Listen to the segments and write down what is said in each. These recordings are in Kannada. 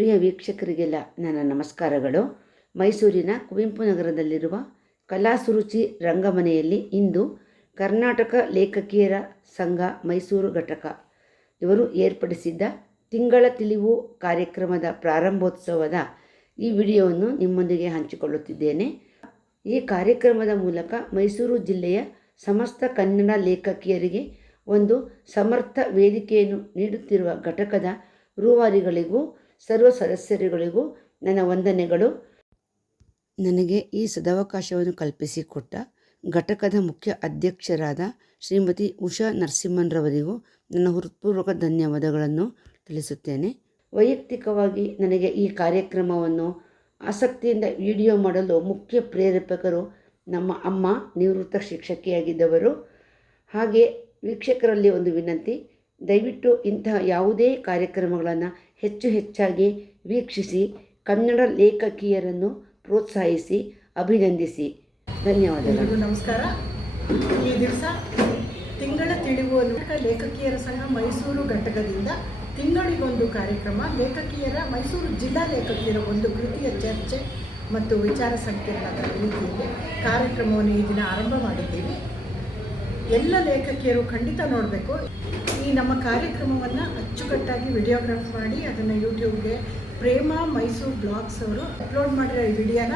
ಪ್ರಿಯ ವೀಕ್ಷಕರಿಗೆಲ್ಲ ನನ್ನ ನಮಸ್ಕಾರಗಳು. ಮೈಸೂರಿನ ಕುವೆಂಪು ನಗರದಲ್ಲಿರುವ ಕಲಾಸುರುಚಿ ರಂಗಮನೆಯಲ್ಲಿ ಇಂದು ಕರ್ನಾಟಕ ಲೇಖಕಿಯರ ಸಂಘ ಮೈಸೂರು ಘಟಕ ಇವರು ಏರ್ಪಡಿಸಿದ್ದ ತಿಂಗಳ ತಿಳಿವು ಕಾರ್ಯಕ್ರಮದ ಪ್ರಾರಂಭೋತ್ಸವದ ಈ ವಿಡಿಯೋವನ್ನು ನಿಮ್ಮೊಂದಿಗೆ ಹಂಚಿಕೊಳ್ಳುತ್ತಿದ್ದೇನೆ. ಈ ಕಾರ್ಯಕ್ರಮದ ಮೂಲಕ ಮೈಸೂರು ಜಿಲ್ಲೆಯ ಸಮಸ್ತ ಕನ್ನಡ ಲೇಖಕಿಯರಿಗೆ ಒಂದು ಸಮರ್ಥ ವೇದಿಕೆಯನ್ನು ನೀಡುತ್ತಿರುವ ಘಟಕದ ರೂವಾರಿಗಳಿಗೂ ಸರ್ವ ಸದಸ್ಯರುಗಳಿಗೂ ನನ್ನ ವಂದನೆಗಳು. ನನಗೆ ಈ ಸದವಕಾಶವನ್ನು ಕಲ್ಪಿಸಿಕೊಟ್ಟ ಘಟಕದ ಮುಖ್ಯ ಅಧ್ಯಕ್ಷರಾದ ಶ್ರೀಮತಿ ಉಷಾ ನರಸಿಂಹನ್ರವರಿಗೂ ನನ್ನ ಹೃತ್ಪೂರ್ವಕ ಧನ್ಯವಾದಗಳನ್ನು ತಿಳಿಸುತ್ತೇನೆ. ವೈಯಕ್ತಿಕವಾಗಿ ನನಗೆ ಈ ಕಾರ್ಯಕ್ರಮವನ್ನು ಆಸಕ್ತಿಯಿಂದ ವಿಡಿಯೋ ಮಾಡಲು ಮುಖ್ಯ ಪ್ರೇರೇಪಕರು ನಮ್ಮ ಅಮ್ಮ, ನಿವೃತ್ತ ಶಿಕ್ಷಕಿಯಾಗಿದ್ದವರು. ಹಾಗೆ ವೀಕ್ಷಕರಲ್ಲಿ ಒಂದು ವಿನಂತಿ, ದಯವಿಟ್ಟು ಇಂತಹ ಯಾವುದೇ ಕಾರ್ಯಕ್ರಮಗಳನ್ನು ಹೆಚ್ಚಾಗಿ ವೀಕ್ಷಿಸಿ ಕನ್ನಡ ಲೇಖಕಿಯರನ್ನು ಪ್ರೋತ್ಸಾಹಿಸಿ ಅಭಿನಂದಿಸಿ. ಧನ್ಯವಾದಗಳು. ನಮಸ್ಕಾರ. ಈ ದಿವಸ ತಿಂಗಳ ತಿಳಿವು ಲೇಖಕಿಯರ ಸಂಘ ಮೈಸೂರು ಘಟಕದಿಂದ ತಿಂಗಳಿಗೊಂದು ಕಾರ್ಯಕ್ರಮ, ಮೈಸೂರು ಜಿಲ್ಲಾ ಲೇಖಕಿಯರ ಒಂದು ಕೃತಿಯ ಚರ್ಚೆ ಮತ್ತು ವಿಚಾರ ಸಂಕಿರಣದ ರೀತಿಯಲ್ಲಿ ಕಾರ್ಯಕ್ರಮವನ್ನು ಈ ದಿನ ಆರಂಭ ಮಾಡಿದ್ದೀವಿ. ಎಲ್ಲ ಲೇಖಕಿಯರು ಖಂಡಿತ ನೋಡಬೇಕು. ಈ ನಮ್ಮ ಕಾರ್ಯಕ್ರಮವನ್ನು ಅಚ್ಚುಕಟ್ಟಾಗಿ ವಿಡಿಯೋಗ್ರಾಫ್ ಮಾಡಿ ಅದನ್ನು ಯೂಟ್ಯೂಬ್ಗೆ ಪ್ರೇಮ ಮೈಸೂರು ಬ್ಲಾಗ್ಸ್ ಅವರು ಅಪ್ಲೋಡ್ ಮಾಡಿರೋ ಈ ವಿಡಿಯೋನ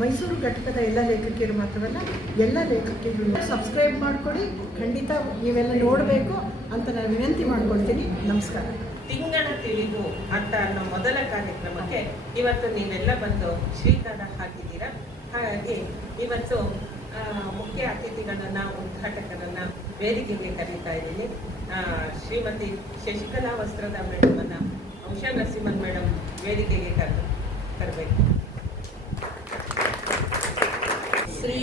ಮೈಸೂರು ಘಟಕದ ಎಲ್ಲ ಲೇಖಕಿಯರು ಮಾತ್ರವಲ್ಲ ಎಲ್ಲ ಲೇಖಕಿಯರು ಸಬ್ಸ್ಕ್ರೈಬ್ ಮಾಡ್ಕೊಳ್ಳಿ. ಖಂಡಿತ ನೀವೆಲ್ಲ ನೋಡಬೇಕು ಅಂತ ನಾನು ವಿನಂತಿ ಮಾಡ್ಕೊಳ್ತೀನಿ. ನಮಸ್ಕಾರ. ತಿಂಗಳ ತಿಳಿವು ಅಂತ ಅನ್ನೋ ಮೊದಲ ಕಾರ್ಯಕ್ರಮಕ್ಕೆ ಇವತ್ತು ನೀವೆಲ್ಲ ಬಂದು ಶ್ರೀಕಾರ ಹಾಕಿದ್ದೀರಾ. ಹಾಗಾಗಿ ಇವತ್ತು ಮುಖ್ಯ ಅತಿಥಿಗಳನ್ನು, ಉದ್ಘಾಟಕರನ್ನು ವೇದಿಕೆಗೆ ಕರೀತಾ ಇದ್ದೀನಿ. ಶ್ರೀಮತಿ ಶಶಿಕಲಾ ವಸ್ತ್ರದ ಮೇಡಮನ್ನು ಉಷಾ ನರಸಿಂಹನ್ ಮೇಡಮ್ ವೇದಿಕೆಗೆ ಕರಬೇಕು. ಶ್ರೀ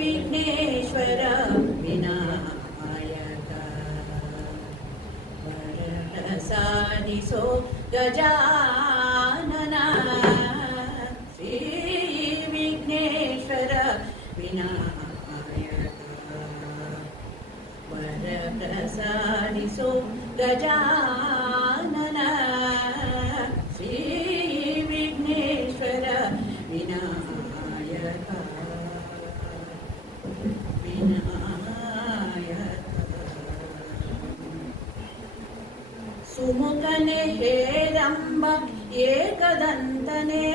ವಿಘ್ನೇಶ್ವರ ವಿನಾಯಕ ವರಪ್ರಸಾದಿಸೋ ಗಜಾನನ. ಶ್ರೀ ವಿಘ್ನೇಶ್ವರ ವಿನಾಯಕ ವರಪ್ರಸಾದಿಸೋ ಗಜಾನನ. ಶ್ರೀ ವಿಘ್ನೇಶ್ವರ ವಿನಾಯಕ ಸುಮುಖನೆ ಹೇರಂಬ ಏಕದಂತನೇ,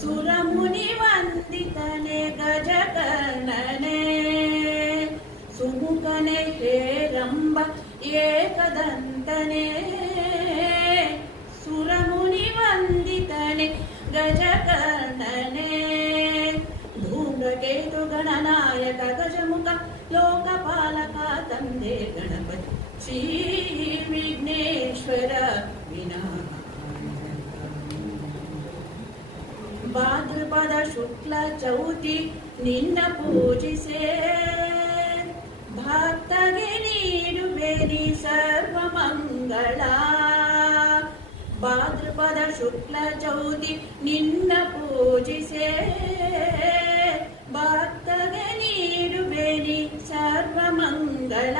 ಸುರಮುನಿ ವಂದಿತನೆ ಗಜಕರ್ಣನೆ. ಸುಮುಖನೆ ಹೇರಂಬ ಏಕದಂತನೇ, ಸುರಮುನಿ ವಂದಿತನೆ ಗಜಕರ್ಣನೆ. ಧೂಮ್ರಕೇತು ಗಣನಾಯಕ ಗಜಮುಖ ಲೋಕಪಾಲಕ ತಂದೆ ಗಣಪತಿ. ಶ್ರೀ ವಿಘ್ನೇಶ್ವರ ವಿನಾಯಕ. ಭಾದ್ರಪದ ಶುಕ್ಲ ಚೌತಿ ನಿನ್ನ ಪೂಜಿಸೆ, ಭಕ್ತಗೆ ನೀಡುವೆನಿ ಸರ್ವಮಂಗಳ. ಭಾದ್ರಪದ ಶುಕ್ಲ ಚೌತಿ ನಿನ್ನ ಪೂಜಿಸೆ, ಭಕ್ತಗೆ ನೀಡುವೆನಿ ಸರ್ವಮಂಗಳ.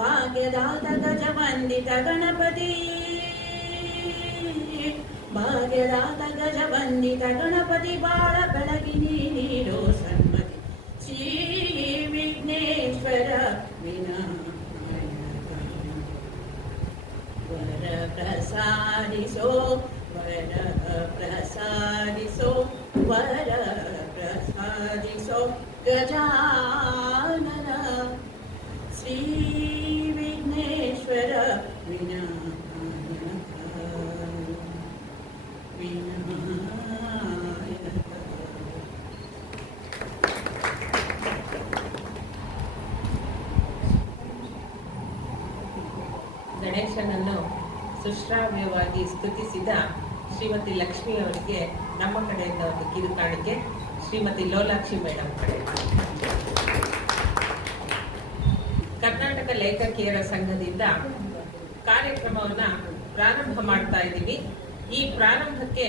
ಭಾಗ್ಯದಾತ ಗಜ ವಂದಿತ ಗಣಪತಿ, ಭಾಗ್ಯದಾತ ಗಜ ವಂದಿತ ಗಣಪತಿ. ಬಾಳ ಬೆಳಗಿ ನೀಡೋ ಸನ್ಮತಿ. ಶ್ರೀ ವಿಘ್ನೇಶ್ವರ ವಿನಾಯಕ ವರ ಪ್ರಸಾದಿಸೋ, ವರ ಪ್ರಸಾದಿಸೋ, ವರ ಪ್ರಸಾದಿಸೋ ಗಜಾನನ. ಶ್ರೀ ವಿಘ್ನೇಶ್ವರ ವಿನಾಯಕ ಗಣೇಶನನ್ನು ಸುಶ್ರಾವ್ಯವಾಗಿ ಸ್ತುತಿಸಿದ ಶ್ರೀಮತಿ ಲಕ್ಷ್ಮಿ ಅವರಿಗೆ ನಮ್ಮ ಕಡೆಯಿಂದ ಒಂದು ಕಿರುಕಾಣಿಕೆ. ಶ್ರೀಮತಿ ಲೋಲಾಕ್ಷಿ ಮೇಡಮ್ ಕಡೆ. ಕರ್ನಾಟಕ ಲೇಖಕಿಯರ ಸಂಘದಿಂದ ಕಾರ್ಯಕ್ರಮವನ್ನು ಪ್ರಾರಂಭ ಮಾಡ್ತಾ ಇದ್ದೀವಿ. ಈ ಪ್ರಾರಂಭಕ್ಕೆ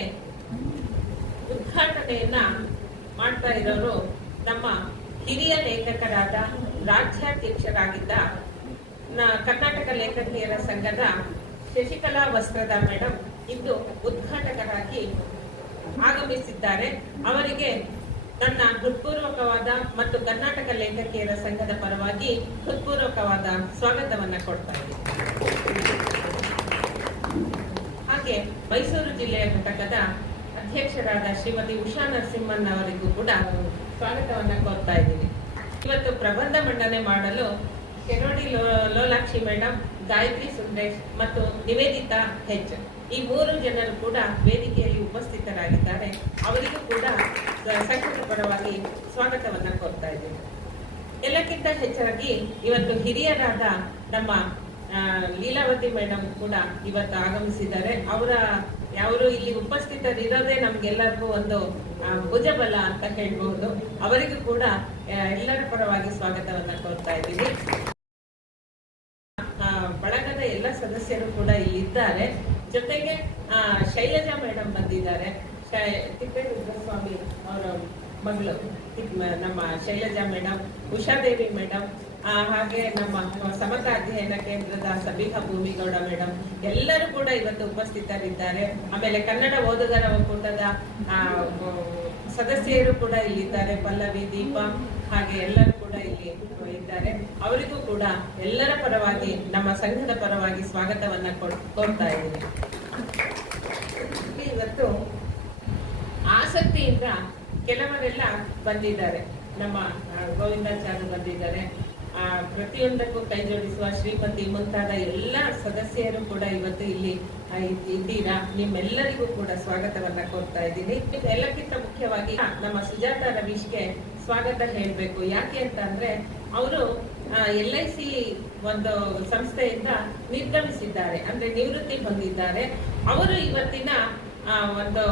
ಉದ್ಘಾಟನೆಯನ್ನ ಮಾಡ್ತಾ ಇರೋರು ನಮ್ಮ ಹಿರಿಯ ಲೇಖಕರಾದ ರಾಜ್ಯಾಧ್ಯಕ್ಷರಾಗಿದ್ದ ಕರ್ನಾಟಕ ಲೇಖಕಿಯರ ಸಂಘದ ಶಶಿಕಲಾ ವಸ್ತ್ರದ ಮೇಡಮ್ ಇಂದು ಉದ್ಘಾಟಕರಾಗಿ ಆಗಮಿಸಿದ್ದಾರೆ. ಅವರಿಗೆ ನನ್ನ ಹೃತ್ಪೂರ್ವಕವಾದ ಮತ್ತು ಕರ್ನಾಟಕ ಲೇಖಕಿಯರ ಸಂಘದ ಪರವಾಗಿ ಹೃತ್ಪೂರ್ವಕವಾದ ಸ್ವಾಗತವನ್ನ ಕೊಡ್ತಾ ಇದ್ದೀನಿ. ಹಾಗೆ ಮೈಸೂರು ಜಿಲ್ಲೆಯ ಘಟಕದ ಅಧ್ಯಕ್ಷರಾದ ಶ್ರೀಮತಿ ಉಷಾ ನರಸಿಂಹನ್ ಅವರಿಗೂ ಕೂಡ ಸ್ವಾಗತವನ್ನ ಕೋರ್ತಾ ಇದ್ದೀನಿ. ಇವತ್ತು ಪ್ರಬಂಧ ಮಂಡನೆ ಮಾಡಲು ಕೆರೋಡಿ ಲೋಲಾಕ್ಷಿ ಮೇಡಮ್, ಗಾಯತ್ರಿ ಸುಂದರೇಶ್ ಮತ್ತು ನಿವೇದಿತಾ ಹೆಚ್ ಈ 3 ಜನರು ಕೂಡ ವೇದಿಕೆಯಲ್ಲಿ ಉಪಸ್ಥಿತರಾಗಿದ್ದಾರೆ. ಅವರಿಗೂ ಕೂಡ ಸಂಘದ ಪರವಾಗಿ ಸ್ವಾಗತವನ್ನ ಕೋರ್ತಾ ಇದ್ದೀನಿ. ಎಲ್ಲಕ್ಕಿಂತ ಹೆಚ್ಚಾಗಿ ಇವತ್ತು ಹಿರಿಯರಾದ ನಮ್ಮ ಲೀಲಾವತಿ ಮೇಡಮ್ ಕೂಡ ಇವತ್ತು ಆಗಮಿಸಿದ್ದಾರೆ. ಅವರು ಇಲ್ಲಿ ಉಪಸ್ಥಿತರಿರೋದೇ ನಮ್ಗೆಲ್ಲರಿಗೂ ಒಂದು ಭುಜಬಲ ಅಂತ ಹೇಳ್ಬಹುದು. ಅವರಿಗೂ ಕೂಡ ಎಲ್ಲರ ಪರವಾಗಿ ಸ್ವಾಗತವನ್ನ ಕೋರ್ತಾ ಇದ್ದೀವಿ. ಬಳಗದ ಎಲ್ಲ ಸದಸ್ಯರು ಕೂಡ ಇಲ್ಲಿದ್ದಾರೆ. ಜೊತೆಗೆ ಶೈಲಜಾ ಮೇಡಮ್ ಬಂದಿದ್ದಾರೆ. ತಿಪ್ಪೇರುದ್ರಸ್ವಾಮಿ ಅವರ ಮಗಳು ನಮ್ಮ ಶೈಲಜಾ ಮೇಡಮ್, ಉಷಾದೇವಿ ಮೇಡಮ್, ಹಾಗೆ ನಮ್ಮ ಸಮತಾ ಅಧ್ಯಯನ ಕೇಂದ್ರದ ಸಬಿಹಾ ಭೂಮಿಗೌಡ ಮೇಡಮ್ ಎಲ್ಲರೂ ಕೂಡ ಇವತ್ತು ಉಪಸ್ಥಿತರಿದ್ದಾರೆ. ಆಮೇಲೆ ಕನ್ನಡ ಓದುಗರ ಒಕ್ಕೂಟದ ಸದಸ್ಯರು ಕೂಡ ಇಲ್ಲಿದ್ದಾರೆ. ಪಲ್ಲವಿ, ದೀಪ ಹಾಗೆ ಎಲ್ಲರೂ ಕೂಡ ಇಲ್ಲಿ ಇದ್ದಾರೆ. ಅವರಿಗೂ ಕೂಡ ಎಲ್ಲರ ಪರವಾಗಿ ನಮ್ಮ ಸಂಘದ ಪರವಾಗಿ ಸ್ವಾಗತವನ್ನ ಕೋರ್ತಾ ಇದ್ದೀನಿ. ಇವತ್ತು ಆಸಕ್ತಿಯಿಂದ ಕೆಲವರೆಲ್ಲ ಬಂದಿದ್ದಾರೆ. ನಮ್ಮ ಗೋವಿಂದಾಚಾರ್ಯ ಬಂದಿದ್ದಾರೆ. ಪ್ರತಿಯೊಂದಕ್ಕೂ ಕೈ ಜೋಡಿಸುವ ಶ್ರೀಮತಿ ಮುಂತಾದ ಎಲ್ಲ ಸದಸ್ಯರು ಕೂಡ ಇವತ್ತು ಇಲ್ಲಿ ಇದ್ದೀರಾ. ನಿಮ್ಮೆಲ್ಲರಿಗೂ ಕೂಡ ಸ್ವಾಗತವನ್ನ ಕೋರ್ತಾ ಇದ್ದೀನಿ. ಎಲ್ಲಕ್ಕಿಂತ ಮುಖ್ಯವಾಗಿ ನಮ್ಮ ಸುಜಾತಾ ರವೀಶ್ಗೆ ಸ್ವಾಗತ ಹೇಳಬೇಕು. ಯಾಕೆ ಅಂತ ಅಂದ್ರೆ ಅವರು LIC ಒಂದು ಸಂಸ್ಥೆಯಿಂದ ನಿರ್ಗಮಿಸಿದ್ದಾರೆ, ಅಂದ್ರೆ ನಿವೃತ್ತಿ ಹೊಂದಿದ್ದಾರೆ. ಅವರು ಇವತ್ತಿನ ಒಂದು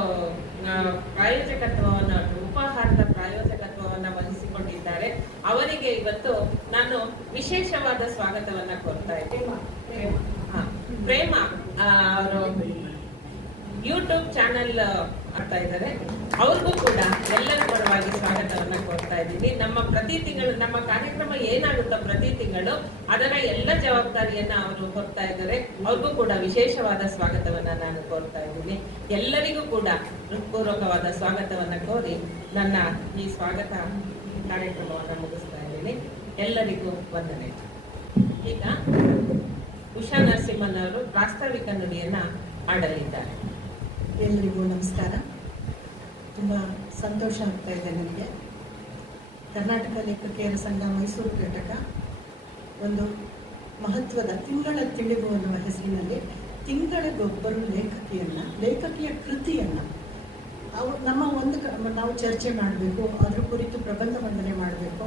ಪ್ರಾಯೋಜಕತ್ವವನ್ನು, ಉಪಹಾರದ ಪ್ರಾಯೋಜಕತ್ವವನ್ನು ವಹಿಸಿಕೊಂಡಿದ್ದಾರೆ. ಅವರಿಗೆ ಇವತ್ತು ನಾನು ವಿಶೇಷವಾದ ಸ್ವಾಗತವನ್ನ ಕೋರ್ತಾ ಇದ್ದೀನಿ. ಪ್ರೇಮ ಅವರು ಯೂಟ್ಯೂಬ್ ಚಾನೆಲ್ ಆಗ್ತಾ ಇದ್ದಾರೆ. ಅವ್ರಿಗೂ ಕೂಡ ಎಲ್ಲರ ಪರವಾಗಿ ಸ್ವಾಗತವನ್ನ ಕೋರ್ತಾ ಇದ್ದೀನಿ. ನಮ್ಮ ಪ್ರತಿ ತಿಂಗಳು ನಮ್ಮ ಕಾರ್ಯಕ್ರಮ ಏನಾಗುತ್ತೋ ಪ್ರತಿ ತಿಂಗಳು ಅದರ ಎಲ್ಲ ಜವಾಬ್ದಾರಿಯನ್ನ ಅವರು ಹೊರ್ತಾ ಇದ್ದಾರೆ. ಅವ್ರಿಗೂ ಕೂಡ ವಿಶೇಷವಾದ ಸ್ವಾಗತವನ್ನ ನಾನು ಕೋರ್ತಾ ಇದ್ದೀನಿ. ಎಲ್ಲರಿಗೂ ಕೂಡ ಹೃತ್ಪೂರ್ವಕವಾದ ಸ್ವಾಗತವನ್ನ ಕೋರಿ ನನ್ನ ಈ ಸ್ವಾಗತ ಕಾರ್ಯಕ್ರಮವನ್ನು ಮುಗಿಸ್ತಾ ಇದ್ದೀನಿ. ಎಲ್ಲರಿಗೂ ವಂದನೆ. ಈಗ ಉಷಾ ನರಸಿಂಹನ್ ಅವರು ಪ್ರಾಸ್ತಾವಿಕ ನುಡಿಯನ್ನ ಆಡಲಿದ್ದಾರೆ. ಎಲ್ಲರಿಗೂ ನಮಸ್ಕಾರ. ತುಂಬ ಸಂತೋಷ ಆಗ್ತಾ ಇದೆ ನನಗೆ. ಕರ್ನಾಟಕ ಲೇಖಕಿಯರ ಸಂಘ ಮೈಸೂರು ಘಟಕ ಒಂದು ಮಹತ್ವದ ತಿಂಗಳ ತಿಳಿವು ಅನ್ನುವ ಹೆಸರಿನಲ್ಲಿ ತಿಂಗಳಿಗೊಬ್ಬರು ಲೇಖಕಿಯ ಕೃತಿಯನ್ನು ನಾವು ಚರ್ಚೆ ಮಾಡಬೇಕು, ಅದ್ರ ಕುರಿತು ಪ್ರಬಂಧ ಮಂಡನೆ ಮಾಡಬೇಕು,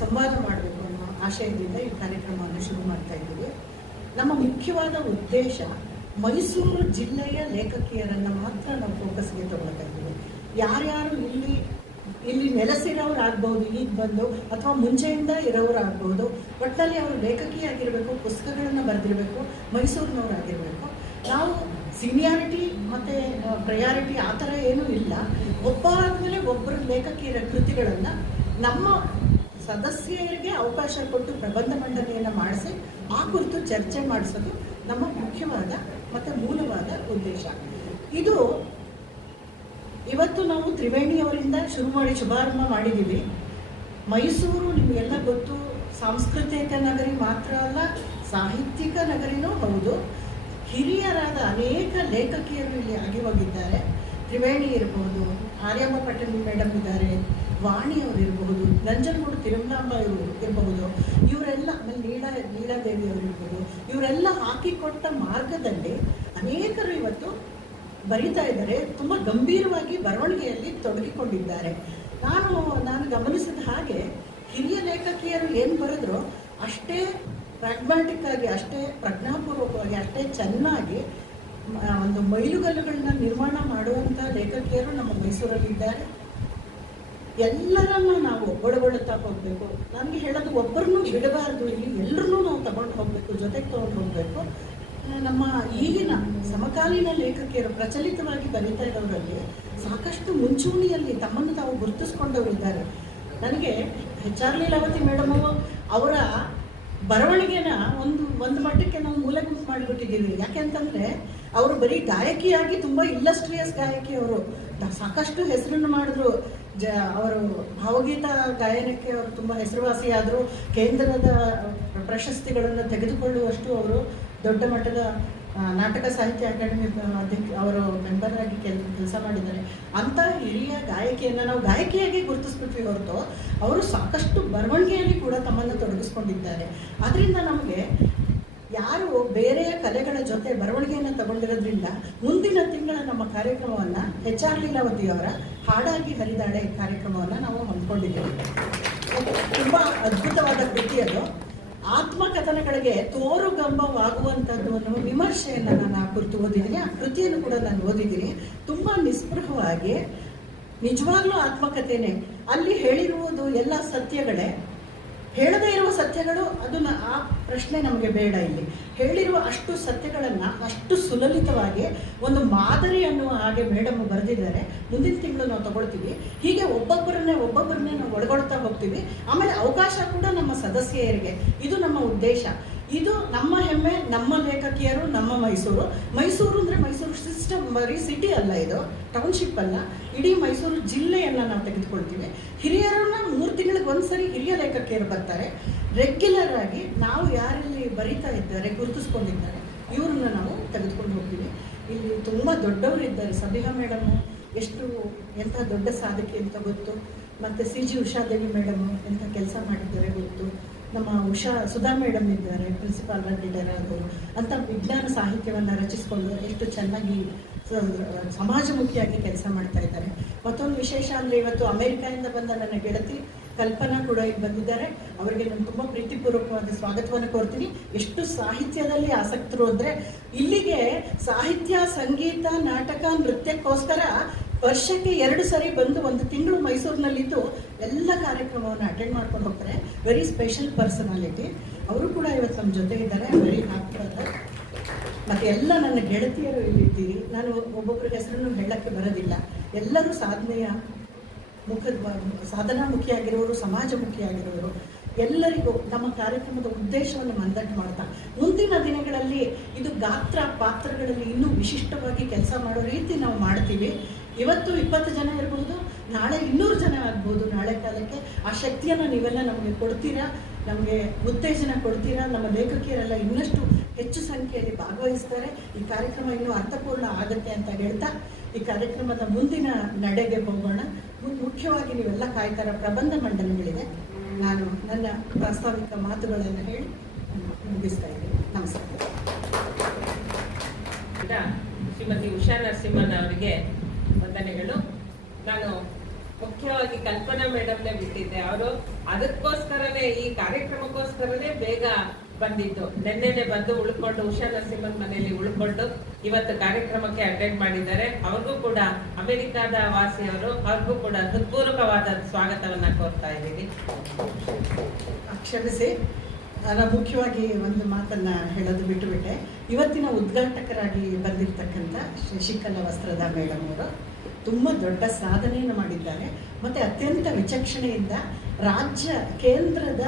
ಸಂವಾದ ಮಾಡಬೇಕು ಅನ್ನೋ ಆಶಯದಿಂದ ಈ ಕಾರ್ಯಕ್ರಮವನ್ನು ಶುರು ಮಾಡ್ತಾ ಇದ್ದೀವಿ. ನಮ್ಮ ಮುಖ್ಯವಾದ ಉದ್ದೇಶ ಮೈಸೂರು ಜಿಲ್ಲೆಯ ಲೇಖಕಿಯರನ್ನು ಮಾತ್ರ ನಾವು ಫೋಕಸ್ಗೆ ತಗೊಳ್ತಾ ಇದ್ದೀವಿ. ಯಾರ್ಯಾರು ಇಲ್ಲಿ ನೆಲೆಸಿರೋರು ಆಗ್ಬೋದು, ಈಗ ಬಂದು ಅಥವಾ ಮುಂಚೆಯಿಂದ ಇರೋರು ಆಗ್ಬೋದು, ಒಟ್ಟಿನಲ್ಲಿ ಅವರು ಲೇಖಕಿಯಾಗಿರಬೇಕು, ಪುಸ್ತಕಗಳನ್ನು ಬರೆದಿರಬೇಕು, ಮೈಸೂರಿನವರಾಗಿರಬೇಕು. ನಾವು ಸೀನಿಯಾರಿಟಿ ಮತ್ತು ಪ್ರಯಾರಿಟಿ ಆ ಥರ ಏನೂ ಇಲ್ಲ. ಒಬ್ಬರಾದ್ಮೇಲೆ ಒಬ್ಬರು ಲೇಖಕಿಯರ ಕೃತಿಗಳನ್ನು ನಮ್ಮ ಸದಸ್ಯರಿಗೆ ಅವಕಾಶ ಕೊಟ್ಟು ಪ್ರಬಂಧ ಮಂಡನೆಯನ್ನು ಮಾಡಿಸಿ ಆ ಕುರಿತು ಚರ್ಚೆ ಮಾಡಿಸೋದು ನಮ್ಮ ಮುಖ್ಯವಾದ ಮತ್ತು ಮೂಲವಾದ ಉದ್ದೇಶ. ಇದು ಇವತ್ತು ನಾವು ತ್ರಿವೇಣಿಯವರಿಂದ ಶುಭಾರಂಭ ಮಾಡಿದ್ದೀವಿ. ಮೈಸೂರು ನಿಮಗೆಲ್ಲ ಗೊತ್ತು, ಸಾಂಸ್ಕೃತಿಕ ನಗರಿ ಮಾತ್ರ ಅಲ್ಲ, ಸಾಹಿತ್ಯಿಕ ನಗರಿನೂ ಹೌದು. ಹಿರಿಯರಾದ ಅನೇಕ ಲೇಖಕಿಯರು ಇಲ್ಲಿ ಆಗಿ ಹೋಗಿದ್ದಾರೆ. ತ್ರಿವೇಣಿ ಇರಬಹುದು, ಆರ್ಯಮ್ಮ ಪಟೇಲ್ ಮೇಡಮ್ ಇದ್ದಾರೆ, ವಾಣಿಯವರು ಇರಬಹುದು, ನಂಜನಗೂಡು ತಿರುಮಲಾಂಬ ಇರಬಹುದು, ಇವರೆಲ್ಲ ಆಮೇಲೆ ನೀಲಾದೇವಿ ಅವರು ಇರ್ಬೋದು. ಇವರೆಲ್ಲ ಹಾಕಿಕೊಟ್ಟ ಮಾರ್ಗದಲ್ಲಿ ಅನೇಕರು ಇವತ್ತು ಬರೀತಾ ಇದ್ದಾರೆ. ತುಂಬ ಗಂಭೀರವಾಗಿ ಬರವಣಿಗೆಯಲ್ಲಿ ತೊಡಗಿಕೊಂಡಿದ್ದಾರೆ. ನಾನು ಗಮನಿಸಿದ ಹಾಗೆ ಹಿರಿಯ ಲೇಖಕಿಯರು ಏನು ಬರೆದ್ರು ಅಷ್ಟೇ ಪ್ರಾಗ್ಮ್ಯಾಟಿಕ್ ಆಗಿ, ಅಷ್ಟೇ ಪ್ರಜ್ಞಾಪೂರ್ವಕವಾಗಿ, ಅಷ್ಟೇ ಚೆನ್ನಾಗಿ ಒಂದು ಮೈಲುಗಲ್ಲುಗಳನ್ನ ನಿರ್ಮಾಣ ಮಾಡುವಂಥ ಲೇಖಕಿಯರು ನಮ್ಮ ಮೈಸೂರಲ್ಲಿದ್ದಾರೆ. ಎಲ್ಲರನ್ನ ನಾವು ಒಳಗೊಳ್ಳುತ್ತಾ ಹೋಗಬೇಕು. ನನಗೆ ಹೇಳೋದು ಒಬ್ಬರನ್ನೂ ಬಿಡಬಾರ್ದು, ಇಲ್ಲಿ ಎಲ್ಲರನ್ನೂ ನಾವು ತಗೊಂಡು ಹೋಗಬೇಕು, ಜೊತೆಗೆ ತೊಗೊಂಡು ಹೋಗಬೇಕು. ನಮ್ಮ ಈಗಿನ ಸಮಕಾಲೀನ ಲೇಖಕಿಯರು ಪ್ರಚಲಿತವಾಗಿ ಬರೀತಾ ಇರೋರಲ್ಲಿ ಸಾಕಷ್ಟು ಮುಂಚೂಣಿಯಲ್ಲಿ ತಮ್ಮನ್ನು ತಾವು ಗುರುತಿಸ್ಕೊಂಡವರಿದ್ದಾರೆ. ನನಗೆ HR ಲೀಲಾವತಿ ಮೇಡಮು ಅವರ ಬರವಣಿಗೆನ ಒಂದು ಮಟ್ಟಕ್ಕೆ ನಾವು ಮೂಲೆ ಗುಂಪು ಮಾಡಿಬಿಟ್ಟಿದ್ದೀವಿ. ಯಾಕೆಂತಂದರೆ ಅವರು ಬರೀ ಗಾಯಕಿಯಾಗಿ ತುಂಬ ಇಲ್ಲಸ್ಟ್ರಿಯಸ್ ಗಾಯಕಿ. ಅವರು ಸಾಕಷ್ಟು ಹೆಸರನ್ನು ಮಾಡಿದ್ರು. ಅವರು ಭಾವಗೀತ ಗಾಯನಕ್ಕೆ ಅವರು ತುಂಬ ಹೆಸರುವಾಸಿಯಾದರು. ಕೇಂದ್ರದ ಪ್ರಶಸ್ತಿಗಳನ್ನು ತೆಗೆದುಕೊಳ್ಳುವಷ್ಟು ಅವರು ದೊಡ್ಡ ಮಟ್ಟದ ನಾಟಕ ಸಾಹಿತ್ಯ ಅಕಾಡೆಮಿ ಅವರು ಮೆಂಬರ್ ಆಗಿ ಕೆಲಸ ಮಾಡಿದ್ದಾರೆ. ಅಂಥ ಹಿರಿಯ ಗಾಯಕಿಯನ್ನು ನಾವು ಗಾಯಕಿಯಾಗಿ ಗುರುತಿಸ್ಬಿಟ್ವಿ ಹೊರತು ಅವರು ಸಾಕಷ್ಟು ಬರವಣಿಗೆಯಲ್ಲಿ ಕೂಡ ತಮ್ಮನ್ನು ತೊಡಗಿಸ್ಕೊಂಡಿದ್ದಾರೆ. ಅದರಿಂದ ನಮಗೆ ಯಾರು ಬೇರೆಯ ಕಲೆಗಳ ಜೊತೆ ಬರವಣಿಗೆಯನ್ನು ತಗೊಂಡಿರೋದ್ರಿಂದ ಮುಂದಿನ ತಿಂಗಳ ನಮ್ಮ ಕಾರ್ಯಕ್ರಮವನ್ನು HR ಲೀಲಾವತಿಯವರ ಹಾಡಾಗಿ ಹರಿದಾಳೆ ಕಾರ್ಯಕ್ರಮವನ್ನು ನಾವು ಹೊಂದ್ಕೊಂಡಿದ್ದೇವೆ. ತುಂಬ ಅದ್ಭುತವಾದ ಕೃತಿ ಅದು. ಆತ್ಮಕಥನಗಳಿಗೆ ತೋರುಗಂಬವಾಗುವಂಥದ್ದು ಅನ್ನೋ ವಿಮರ್ಶೆಯನ್ನು ನಾನು ಆ ಕುರಿತು ಓದಿದ್ದೀನಿ. ಆ ಕೃತಿಯನ್ನು ಕೂಡ ನಾನು ಓದಿದ್ದೀನಿ. ತುಂಬ ನಿಸ್ಪೃಹವಾಗಿ ನಿಜವಾಗ್ಲೂ ಆತ್ಮಕಥೆನೇ. ಅಲ್ಲಿ ಹೇಳಿರುವುದು ಎಲ್ಲ ಸತ್ಯಗಳೇ. ಹೇಳದೇ ಇರುವ ಸತ್ಯಗಳು ಅದನ್ನು ಆ ಪ್ರಶ್ನೆ ನಮಗೆ ಬೇಡ. ಇಲ್ಲಿ ಹೇಳಿರುವ ಅಷ್ಟು ಸತ್ಯಗಳನ್ನು ಅಷ್ಟು ಸುಲಲಿತವಾಗಿ ಒಂದು ಮಾದರಿ ಅನ್ನುವ ಹಾಗೆ ಮೇಡಮ್ ಬರೆದಿದ್ದಾರೆ. ಮುಂದಿನ ತಿಂಗಳು ನಾವು ತಗೊಳ್ತೀವಿ. ಹೀಗೆ ಒಬ್ಬೊಬ್ಬರನ್ನೇ ನಾವು ಒಳಗೊಳ್ತಾ ಹೋಗ್ತೀವಿ. ಆಮೇಲೆ ಅವಕಾಶ ಕೂಡ ನಮ್ಮ ಸದಸ್ಯರಿಗೆ. ಇದು ನಮ್ಮ ಉದ್ದೇಶ. ಇದು ನಮ್ಮ ಹೆಮ್ಮೆ, ನಮ್ಮ ಲೇಖಕಿಯರು, ನಮ್ಮ ಮೈಸೂರು ಅಂದರೆ ಮೈಸೂರು ಸಿಸ್ಟಮ್, ಬರೀ ಸಿಟಿ ಅಲ್ಲ, ಇದು ಟೌನ್ಶಿಪ್ ಅಲ್ಲ, ಇಡೀ ಮೈಸೂರು ಜಿಲ್ಲೆಯನ್ನು ನಾವು ತೆಗೆದುಕೊಳ್ತೀವಿ. ಹಿರಿಯರನ್ನ 3 ತಿಂಗಳಿಗೆ ಒಂದ್ಸರಿ ಹಿರಿಯ ಲೇಖಕಿಯರು ಬರ್ತಾರೆ. ರೆಗ್ಯುಲರ್ ಆಗಿ ನಾವು ಯಾರಲ್ಲಿ ಬರೀತಾ ಇದ್ದಾರೆ, ಗುರುತಿಸ್ಕೊಂಡಿದ್ದಾರೆ, ಇವ್ರನ್ನ ನಾವು ತೆಗೆದುಕೊಂಡು ಹೋಗ್ತೀವಿ. ಇಲ್ಲಿ ತುಂಬ ದೊಡ್ಡವರು ಇದ್ದಾರೆ. ಸಬಿಹಾ ಮೇಡಮು ಎಂಥ ದೊಡ್ಡ ಸಾಧಕಿ ಅಂತ ಗೊತ್ತು. ಮತ್ತು CG ಉಷಾದೇವಿ ಮೇಡಮು ಎಂಥ ಕೆಲಸ ಮಾಡಿದ್ದಾರೆ ಗೊತ್ತು. ನಮ್ಮ ಸುಧಾ ಮೇಡಮ್ ಇದ್ದಾರೆ, ಪ್ರಿನ್ಸಿಪಾಲ್ ರಿಟೈರ್ ಆದವರು. ಅಂಥ ವಿಜ್ಞಾನ ಸಾಹಿತ್ಯವನ್ನು ರಚಿಸಿಕೊಂಡು ಎಷ್ಟು ಚೆನ್ನಾಗಿ ಸಮಾಜಮುಖಿಯಾಗಿ ಕೆಲಸ ಮಾಡ್ತಾ ಇದ್ದಾರೆ. ಮತ್ತೊಂದು ವಿಶೇಷ ಅಂದರೆ ಇವತ್ತು ಅಮೆರಿಕಾದಿಂದ ಬಂದ ನನ್ನ ಗೆಳತಿ ಕಲ್ಪನಾ ಕೂಡ ಇಲ್ಲಿ ಬಂದಿದ್ದಾರೆ. ಅವರಿಗೆ ನಾನು ತುಂಬ ಪ್ರೀತಿಪೂರ್ವಕವಾದ ಸ್ವಾಗತವನ್ನು ಕೋರ್ತೀನಿ. ಎಷ್ಟು ಸಾಹಿತ್ಯದಲ್ಲಿ ಆಸಕ್ತರು ಅಂದರೆ ಇಲ್ಲಿಗೆ ಸಾಹಿತ್ಯ, ಸಂಗೀತ, ನಾಟಕ, ನೃತ್ಯಕ್ಕೋಸ್ಕರ ವರ್ಷಕ್ಕೆ 2 ಸರಿ ಬಂದು 1 ತಿಂಗಳು ಮೈಸೂರಿನಲ್ಲಿದ್ದು ಎಲ್ಲ ಕಾರ್ಯಕ್ರಮವನ್ನು ಅಟೆಂಡ್ ಮಾಡ್ಕೊಂಡು ಹೋಗ್ತಾರೆ. Very special personality. ಅವರು ಕೂಡ ಇವತ್ತು ನಮ್ಮ ಜೊತೆ ಇದ್ದಾರೆ. ವೆರಿ ಹ್ಯಾಪಿ ಅದ. ಮತ್ತು ಎಲ್ಲ ನನ್ನ ಗೆಳತಿಯರು ಇಲ್ಲಿದ್ದೀರಿ. ನಾನು ಒಬ್ಬೊಬ್ಬರ ಹೆಸರನ್ನು ಹೇಳಕ್ಕೆ ಬರೋದಿಲ್ಲ. ಎಲ್ಲರೂ ಸಾಧನಾಮುಖಿಯಾಗಿರೋರು, ಸಮಾಜಮುಖಿಯಾಗಿರೋರು. ಎಲ್ಲರಿಗೂ ನಮ್ಮ ಕಾರ್ಯಕ್ರಮದ ಉದ್ದೇಶವನ್ನು ಮಂದಟ್ಟು ಮಾಡ್ತಾ ಮುಂದಿನ ದಿನಗಳಲ್ಲಿ ಇದು ಪಾತ್ರಗಳಲ್ಲಿ ಇನ್ನೂ ವಿಶಿಷ್ಟವಾಗಿ ಕೆಲಸ ಮಾಡೋ ರೀತಿ ನಾವು ಮಾಡ್ತೀವಿ. ಇವತ್ತು 20 ಜನ ಇರ್ಬೋದು, ನಾಳೆ 200 ಜನ ಆಗ್ಬೋದು. ನಾಳೆ ಕಾಲಕ್ಕೆ ಆ ಶಕ್ತಿಯನ್ನು ನೀವೆಲ್ಲ ನಮಗೆ ಕೊಡ್ತೀರಾ, ನಮಗೆ ಉತ್ತೇಜನ ಕೊಡ್ತೀರಾ. ನಮ್ಮ ಲೇಖಕಿಯರೆಲ್ಲ ಇನ್ನಷ್ಟು ಹೆಚ್ಚು ಸಂಖ್ಯೆಯಲ್ಲಿ ಭಾಗವಹಿಸ್ತಾರೆ. ಈ ಕಾರ್ಯಕ್ರಮ ಇನ್ನೂ ಅರ್ಥಪೂರ್ಣ ಆಗುತ್ತೆ ಅಂತ ಹೇಳ್ತಾ ಈ ಕಾರ್ಯಕ್ರಮದ ಮುಂದಿನ ನಡೆಗೆ ಹೋಗೋಣ. ಮುಖ್ಯವಾಗಿ ನೀವೆಲ್ಲ ಕಾಯ್ತಾರ ಪ್ರಬಂಧ ಮಂಡನೆಗಳಿದೆ. ನಾನು ನನ್ನ ಪ್ರಾಸ್ತಾವಿಕ ಮಾತುಗಳನ್ನು ಹೇಳಿ ಮುಗಿಸ್ತಾ ಇದ್ದೀನಿ. ನಮಸ್ಕಾರ. ಶ್ರೀಮತಿ ಉಷಾ ನರಸಿಂಹನ್ ಅವರಿಗೆ ವಂದನೆಗಳು. ನಾನು ಮುಖ್ಯವಾಗಿ ಕಲ್ಪನಾ ಮೇಡಮ್ನೇ ಬಿಟ್ಟಿದ್ದೆ. ಅವರು ಅದಕ್ಕೋಸ್ಕರನೇ, ಈ ಕಾರ್ಯಕ್ರಮಕ್ಕೋಸ್ಕರನೇ ಬೇಗ ಬಂದಿದ್ದು. ನೆನ್ನೆನೆ ಬಂದು ಉಳ್ಕೊಂಡು ಉಷಾ ನರಸಿಂಹನ್ ಮನೆಯಲ್ಲಿ ಉಳ್ಕೊಂಡು ಇವತ್ತು ಕಾರ್ಯಕ್ರಮಕ್ಕೆ ಅಟೆಂಡ್ ಮಾಡಿದ್ದಾರೆ. ಅವ್ರಿಗೂ ಕೂಡ ಅಮೆರಿಕಾದ ವಾಸಿಯವರು, ಅವ್ರಿಗೂ ಕೂಡ ಹೃತ್ಪೂರ್ವಕವಾದ ಸ್ವಾಗತವನ್ನ ಕೋರ್ತಾ ಇದ್ದೀವಿ. ಕ್ಷಮಿಸಿ, ನಾನು ಮುಖ್ಯವಾಗಿ ಒಂದು ಮಾತನ್ನು ಹೇಳೋದು ಬಿಟ್ಟುಬಿಟ್ಟೆ. ಇವತ್ತಿನ ಉದ್ಘಾಟಕರಾಗಿ ಬಂದಿರತಕ್ಕಂಥ ಶಶಿಕಲಾ ವಸ್ತ್ರದ ಮೇಡಮ್ ಅವರು ತುಂಬ ದೊಡ್ಡ ಸಾಧನೆಯನ್ನು ಮಾಡಿದ್ದಾರೆ. ಮತ್ತು ಅತ್ಯಂತ ವಿಚಕ್ಷಣೆಯಿಂದ ಕೇಂದ್ರದ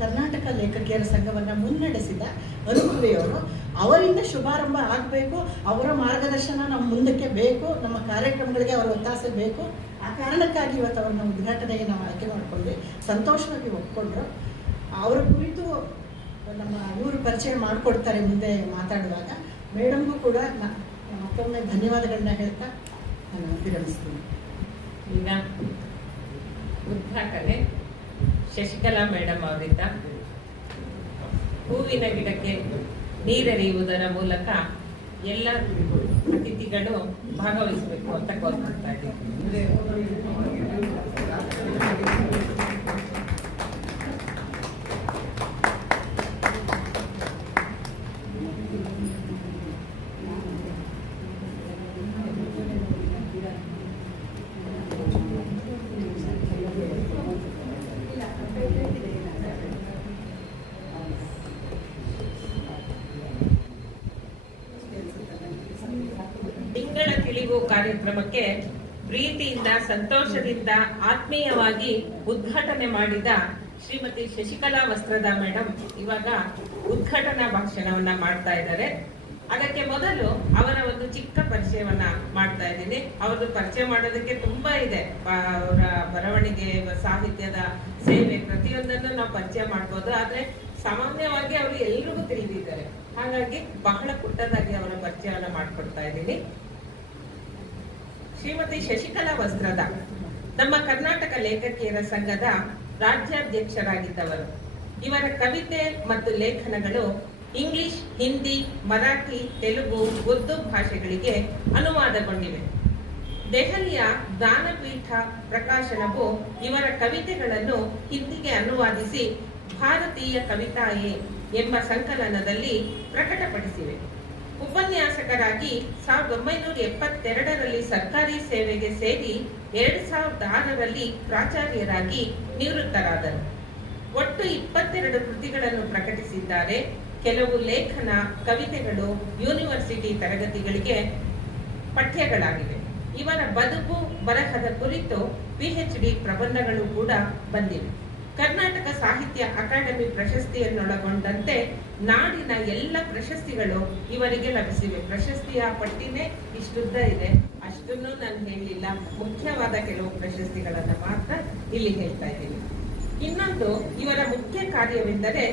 ಕರ್ನಾಟಕ ಲೇಖಕಿಯರ ಸಂಘವನ್ನು ಮುನ್ನಡೆಸಿದ ಅನುಭವಿಯವರು. ಅವರಿಂದ ಶುಭಾರಂಭ ಆಗಬೇಕು. ಅವರ ಮಾರ್ಗದರ್ಶನ ನಮ್ಮ ಮುಂದಕ್ಕೆ ಬೇಕು. ನಮ್ಮ ಕಾರ್ಯಕ್ರಮಗಳಿಗೆ ಅವರ ಒತ್ತಾಸೆ ಬೇಕು. ಆ ಕಾರಣಕ್ಕಾಗಿ ಇವತ್ತು ಅವ್ರನ್ನ ಉದ್ಘಾಟನೆಗೆ ನಾವು ಆಯ್ಕೆ ಮಾಡಿಕೊಂಡ್ವಿ. ಸಂತೋಷವಾಗಿ ಒಪ್ಕೊಂಡ್ರು. ಅವರ ಕುರಿತು ನಮ್ಮ ಇವರು ಪರಿಚಯ ಮಾಡಿಕೊಡ್ತಾರೆ ಮುಂದೆ ಮಾತಾಡುವಾಗ. ಮೇಡಮ್ಗೂ ಕೂಡ ಮತ್ತೊಮ್ಮೆ ಧನ್ಯವಾದಗಳನ್ನ ಹೇಳ್ತಾ ನಾನು ವಿರಮಿಸ್ತೀನಿ. ಈಗ ಉದ್ಘಾಟನೆ ಶಶಿಕಲಾ ಮೇಡಮ್ ಅವರಿಂದ ಹೂವಿನ ಗಿಡಕ್ಕೆ ನೀರೆರೆಯುವುದರ ಮೂಲಕ ಎಲ್ಲ ಅತಿಥಿಗಳು ಭಾಗವಹಿಸಬೇಕು ಅಂತ ಕೋರ್ಕೊಳ್ತಾ ಇದ್ದೀವಿ. ತಿಂಗಳ ತಿಳಿವು ಕಾರ್ಯಕ್ರಮಕ್ಕೆ ಪ್ರೀತಿಯಿಂದ, ಸಂತೋಷದಿಂದ, ಆತ್ಮೀಯವಾಗಿ ಉದ್ಘಾಟನೆ ಮಾಡಿದ ಶ್ರೀಮತಿ ಶಶಿಕಲಾ ವಸ್ತ್ರದ ಮೇಡಮ್ ಇವಾಗ ಉದ್ಘಾಟನಾ ಭಾಷಣವನ್ನ ಮಾಡ್ತಾ ಇದ್ದಾರೆ. ಅದಕ್ಕೆ ಮೊದಲು ಅವರ ಒಂದು ಚಿಕ್ಕ ಪರಿಚಯವನ್ನ ಮಾಡ್ತಾ ಇದ್ದೀನಿ. ಅವ್ರದ್ದು ಪರಿಚಯ ಮಾಡೋದಕ್ಕೆ ತುಂಬಾ ಇದೆ. ಅವರ ಬರವಣಿಗೆ, ಸಾಹಿತ್ಯದ ಸೇವೆ, ಪ್ರತಿಯೊಂದನ್ನು ನಾವು ಪರಿಚಯ ಮಾಡ್ಬೋದು. ಆದ್ರೆ ಸಾಮಾನ್ಯವಾಗಿ ಅವರು ಎಲ್ರಿಗೂ ತಿಳಿದಿದ್ದಾರೆ. ಹಾಗಾಗಿ ಬಹಳ ಪುಟ್ಟದಾಗಿ ಅವರ ಪರಿಚಯವನ್ನ ಮಾಡ್ಕೊಡ್ತಾ ಇದ್ದೀನಿ. ಶ್ರೀಮತಿ ಶಶಿಕಲಾ ವಸ್ತ್ರದ ನಮ್ಮ ಕರ್ನಾಟಕ ಲೇಖಕಿಯರ ಸಂಘದ ರಾಜ್ಯಾಧ್ಯಕ್ಷರಾಗಿದ್ದವರು. ಇವರ ಕವಿತೆ ಮತ್ತು ಲೇಖನಗಳು ಇಂಗ್ಲಿಷ್, ಹಿಂದಿ, ಮರಾಠಿ, ತೆಲುಗು, ಉರ್ದು ಭಾಷೆಗಳಿಗೆ ಅನುವಾದಗೊಂಡಿವೆ. ದೆಹಲಿಯ ಜ್ಞಾನಪೀಠ ಪ್ರಕಾಶನವು ಇವರ ಕವಿತೆಗಳನ್ನು ಹಿಂದಿಗೆ ಅನುವಾದಿಸಿ ಭಾರತೀಯ ಕವಿತಾಯೆ ಎಂಬ ಸಂಕಲನದಲ್ಲಿ ಪ್ರಕಟಪಡಿಸಿವೆ. ಉಪನ್ಯಾಸಕರಾಗಿ 1972ರಲ್ಲಿ ಸರ್ಕಾರಿ ಸೇವೆಗೆ ಸೇರಿ 2006ರಲ್ಲಿ ಪ್ರಾಚಾರ್ಯರಾಗಿ ನಿವೃತ್ತರಾದರು. ಒಟ್ಟು 22 ಕೃತಿಗಳನ್ನು ಪ್ರಕಟಿಸಿದ್ದಾರೆ. ಕೆಲವು ಲೇಖನ, ಕವಿತೆಗಳು ಯೂನಿವರ್ಸಿಟಿ ತರಗತಿಗಳಿಗೆ ಪಠ್ಯಗಳಾಗಿವೆ. ಇವರ ಬದುಕು, ಬರಹದ ಕುರಿತು PhD ಪ್ರಬಂಧಗಳು ಕೂಡ ಬಂದಿವೆ. ಕರ್ನಾಟಕ ಸಾಹಿತ್ಯ ಅಕಾಡೆಮಿ ಪ್ರಶಸ್ತಿಯನ್ನೊಳಗೊಂಡಂತೆ ನಾಡಿನ ಎಲ್ಲ ಪ್ರಶಸ್ತಿಗಳು ಇವರಿಗೆ ಲಭಿಸಿವೆ. ಪ್ರಶಸ್ತಿಯ ಪಟ್ಟಿನೇ ಇಷ್ಟುದ್ದ ಇದೆ, ಅಷ್ಟನ್ನು ನಾನು ಹೇಳಲಿಲ್ಲ. ಮುಖ್ಯವಾದ ಕೆಲವು ಪ್ರಶಸ್ತಿಗಳನ್ನು ಮಾತ್ರ ಇಲ್ಲಿ ಹೇಳ್ತಾ ಇದ್ದೀನಿ. ಇನ್ನೊಂದು, ಇವರ ಮುಖ್ಯ ಕಾರ್ಯವೆಂದರೆ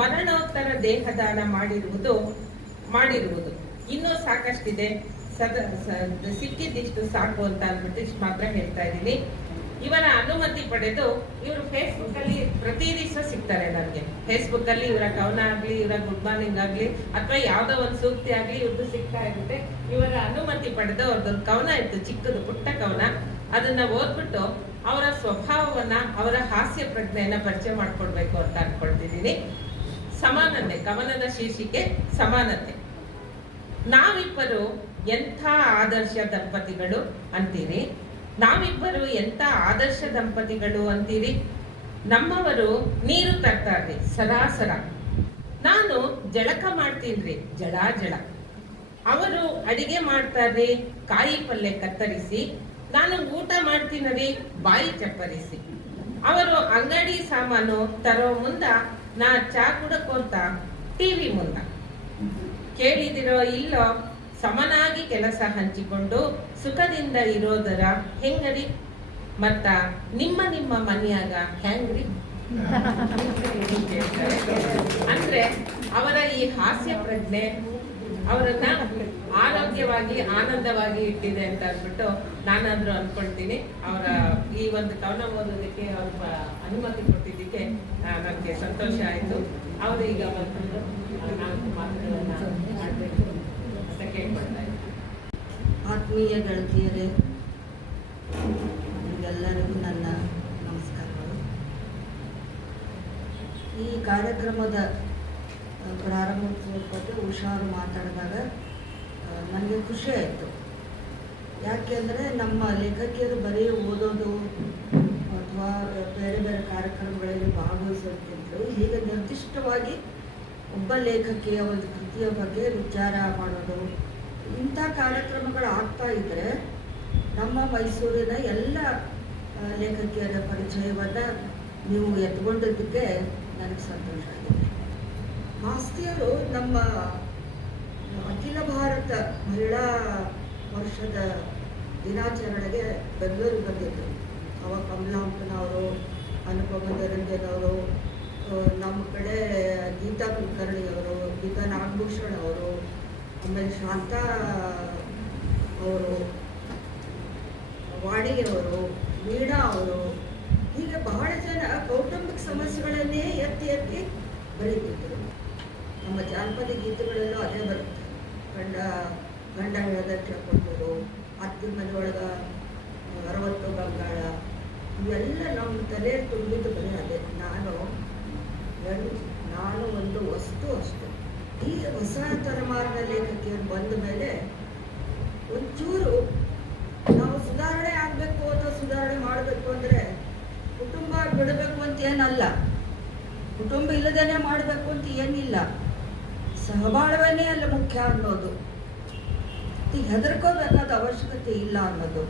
ಮರಣೋತ್ತರ ದೇಹದಾನ ಮಾಡಿರುವುದು. ಇನ್ನೂ ಸಾಕಷ್ಟಿದೆ, ಸಿಕ್ಕಿದ್ದಿಷ್ಟು ಸಾಕು ಅಂತ ಅಂದ್ಬಿಟ್ಟು ಇಷ್ಟು ಮಾತ್ರ ಹೇಳ್ತಾ ಇದ್ದೀನಿ. ಇವರ ಅನುಮತಿ ಪಡೆದು ಇವರು ಫೇಸ್ಬುಕ್ ಅಲ್ಲಿ ಪ್ರತಿ ದಿವಸ ಸಿಗ್ತಾರೆ ನನಗೆ. ಫೇಸ್ಬುಕ್ ಅಲ್ಲಿ ಇವರ ಕವನ ಆಗ್ಲಿ, ಇವರ ಗುಡ್ ಮಾರ್ನಿಂಗ್ ಆಗ್ಲಿ, ಅಥವಾ ಯಾವ್ದೋ ಒಂದು ಸೂಕ್ತಿ ಆಗ್ಲಿ ಇವ್ರದ್ದು ಸಿಗ್ತಾ ಇರುತ್ತೆ. ಇವರ ಅನುಮತಿ ಪಡೆದು ಅವ್ರದ್ದೊಂದು ಕವನ ಇತ್ತು, ಚಿಕ್ಕದು ಪುಟ್ಟ ಕವನ. ಅದನ್ನ ಓದ್ಬಿಟ್ಟು ಅವರ ಸ್ವಭಾವವನ್ನ, ಅವರ ಹಾಸ್ಯ ಪ್ರಜ್ಞೆಯನ್ನ ಪರಿಚಯ ಮಾಡ್ಕೊಡ್ಬೇಕು ಅಂತ ಅನ್ಕೊಳ್ತಿದ್ದೀನಿ. ಸಮಾನತೆ, ಕವನದ ಶೀರ್ಷಿಕೆ ಸಮಾನತೆ. ನಾವಿಬ್ಬರು ಎಂಥ ಆದರ್ಶ ದಂಪತಿಗಳು ಅಂತೀರಿ. ನಾವಿಬ್ಬರು ಎಂಥ ಆದರ್ಶ ದಂಪತಿಗಳು ಅಂತೀರಿ. ನಮ್ಮವರು ನೀರು ತರ್ತಾರ್ರಿ ಸರಾಸರ, ನಾನು ಜಳಕ ಮಾಡ್ತೀನ್ರಿ ಜಳ ಜಳ. ಅವರು ಅಡಿಗೆ ಮಾಡ್ತಾರ್ರಿ ಕಾಯಿ ಪಲ್ಯ ಕತ್ತರಿಸಿ, ನಾನು ಊಟ ಮಾಡ್ತೀನರಿ ಬಾಯಿ ಚಪ್ಪರಿಸಿ. ಅವರು ಅಂಗಡಿ ಸಾಮಾನು ತರೋ ಮುಂದ, ನಾ ಚಾ ಕುಡಕೋಂತ ಟಿವಿ ಮುಂದ. ಕೇಳಿದಿರೋ ಇಲ್ಲೋ ಸಮನಾಗಿ ಕೆಲಸ ಹಂಚಿಕೊಂಡು ಸುಖದಿಂದ ಇರೋದರ ಹೆಂಗರಿ, ಮತ್ತ ನಿಮ್ಮ ನಿಮ್ಮ ಮನೆಯಾಗ ಹೆಂಗ್ರಿ ಅಂದ್ರೆ ಅವರ ಈ ಹಾಸ್ಯ ಪ್ರಜ್ಞೆ ಅವರನ್ನ ಆರೋಗ್ಯವಾಗಿ, ಆನಂದವಾಗಿ ಇಟ್ಟಿದೆ ಅಂತ ಅಂದ್ಬಿಟ್ಟು ನಾನಾದ್ರೂ ಅನ್ಕೊಳ್ತೀನಿ. ಅವರ ಈ ಒಂದು ಕವನ ಓದೋದಕ್ಕೆ ಅವ್ರ ಅನುಮತಿ ಕೊಟ್ಟಿದ್ದಕ್ಕೆ ನನಗೆ ಸಂತೋಷ ಆಯ್ತು. ಅವರು ಈಗ ಬಂದು ನಾಲ್ಕು ಮಾತುಗಳನ್ನ ಮಾಡಬೇಕು ಅಂತ ಕೇಳ್ಕೊಳ್ತಾ ಇದ್ದೀನಿ. ಆತ್ಮೀಯ ಗೆಳತಿಯರೇ, ನಿಮಗೆಲ್ಲರಿಗೂ ನನ್ನ ನಮಸ್ಕಾರಗಳು. ಈ ಕಾರ್ಯಕ್ರಮದ ಪ್ರಾರಂಭೋತ್ಸವದ ಬಗ್ಗೆ ಹುಷಾರು ಮಾತಾಡಿದಾಗ ನನಗೆ ಖುಷಿ ಆಯಿತು. ಯಾಕೆಂದರೆ ನಮ್ಮ ಲೇಖಕಿಯರು ಬರೀ ಓದೋದು ಅಥವಾ ಬೇರೆ ಬೇರೆ ಕಾರ್ಯಕ್ರಮಗಳಲ್ಲಿ ಭಾಗವಹಿಸೋದಕ್ಕಿಂತಲೂ ಹೀಗೆ ನಿರ್ದಿಷ್ಟವಾಗಿ ಒಬ್ಬ ಲೇಖಕಿಯ ಒಂದು ಕೃತಿಯ ಬಗ್ಗೆ ವಿಚಾರ ಮಾಡೋದು, ಇಂಥ ಕಾರ್ಯಕ್ರಮಗಳು ಆಗ್ತಾ ಇದ್ದರೆ ನಮ್ಮ ಮೈಸೂರಿನ ಎಲ್ಲ ಲೇಖಕಿಯರ ಪರಿಚಯವನ್ನು ನೀವು ಎತ್ಕೊಂಡಿದ್ದಕ್ಕೆ ನನಗೆ ಸಂತೋಷ ಆಗಿದೆ. ಮಾಸ್ತಿಯರು ನಮ್ಮ ಅಖಿಲ ಭಾರತ ಮಹಿಳಾ ವರ್ಷದ ದಿನಾಚರಣೆಗೆ ಬೆಂಗಳೂರಿಗೆ ಬಂದಿದ್ದರು. ಅವಾಗ ಕಮಲಾಂಕನವರು, ಅನುಪಮ ನಿರಂಜನ್ ಅವರು, ನಮ್ಮ ಕಡೆ ಗೀತಾ ಕುಲಕರ್ಣಿಯವರು, ಗೀತಾ ನಾಗಭೂಷಣ್ ಅವರು, ಆಮೇಲೆ ಶಾಂತಾ ಅವರು, ವಾಣಿಯವರು, ವೀಣಾ ಅವರು, ಹೀಗೆ ಬಹಳ ಜನ ಕೌಟುಂಬಿಕ ಸಮಸ್ಯೆಗಳನ್ನೇ ಎತ್ತಿ ಎತ್ತಿ ಬರೀತಿದ್ರು. ನಮ್ಮ ಜಾನಪದ ಗೀತೆಗಳಲ್ಲೂ ಅದೇ ಬರುತ್ತೆ. ಗಂಡ ಹೇಳದಕ್ಕೆ ಕೊಟ್ಟರು, ಅತ್ತಿನ ಮನೆಯೊಳಗೆ 60 ಬಂಗಾಳ, ಇವೆಲ್ಲ ನಮ್ಮ ತಲೆಯಲ್ಲಿ ತುಂಬಿದ್ದು ಬರೀ ಅದೇ. ನಾನು ಒಂದು ವಸ್ತು ಅಷ್ಟೆ. ಈ ಹೊಸ ತಲೆಮಾರಿನ ಲೇಖಕಿಯರು ಬಂದ ಮೇಲೆ ಒಂಚೂರು ನಾವು ಸುಧಾರಣೆ ಆಗಬೇಕು ಅಥವಾ ಸುಧಾರಣೆ ಮಾಡಬೇಕು ಅಂದರೆ ಕುಟುಂಬ ಬಿಡಬೇಕು ಅಂತ ಏನಲ್ಲ, ಕುಟುಂಬ ಇಲ್ಲದೇನೆ ಮಾಡಬೇಕು ಅಂತ ಏನಿಲ್ಲ, ಸಹಬಾಳ್ವೆನೇ ಅಲ್ಲ ಮುಖ್ಯ ಅನ್ನೋದು. ಹೆದರ್ಕೋಬೇಕಾದ ಅವಶ್ಯಕತೆ ಇಲ್ಲ ಅನ್ನೋದು.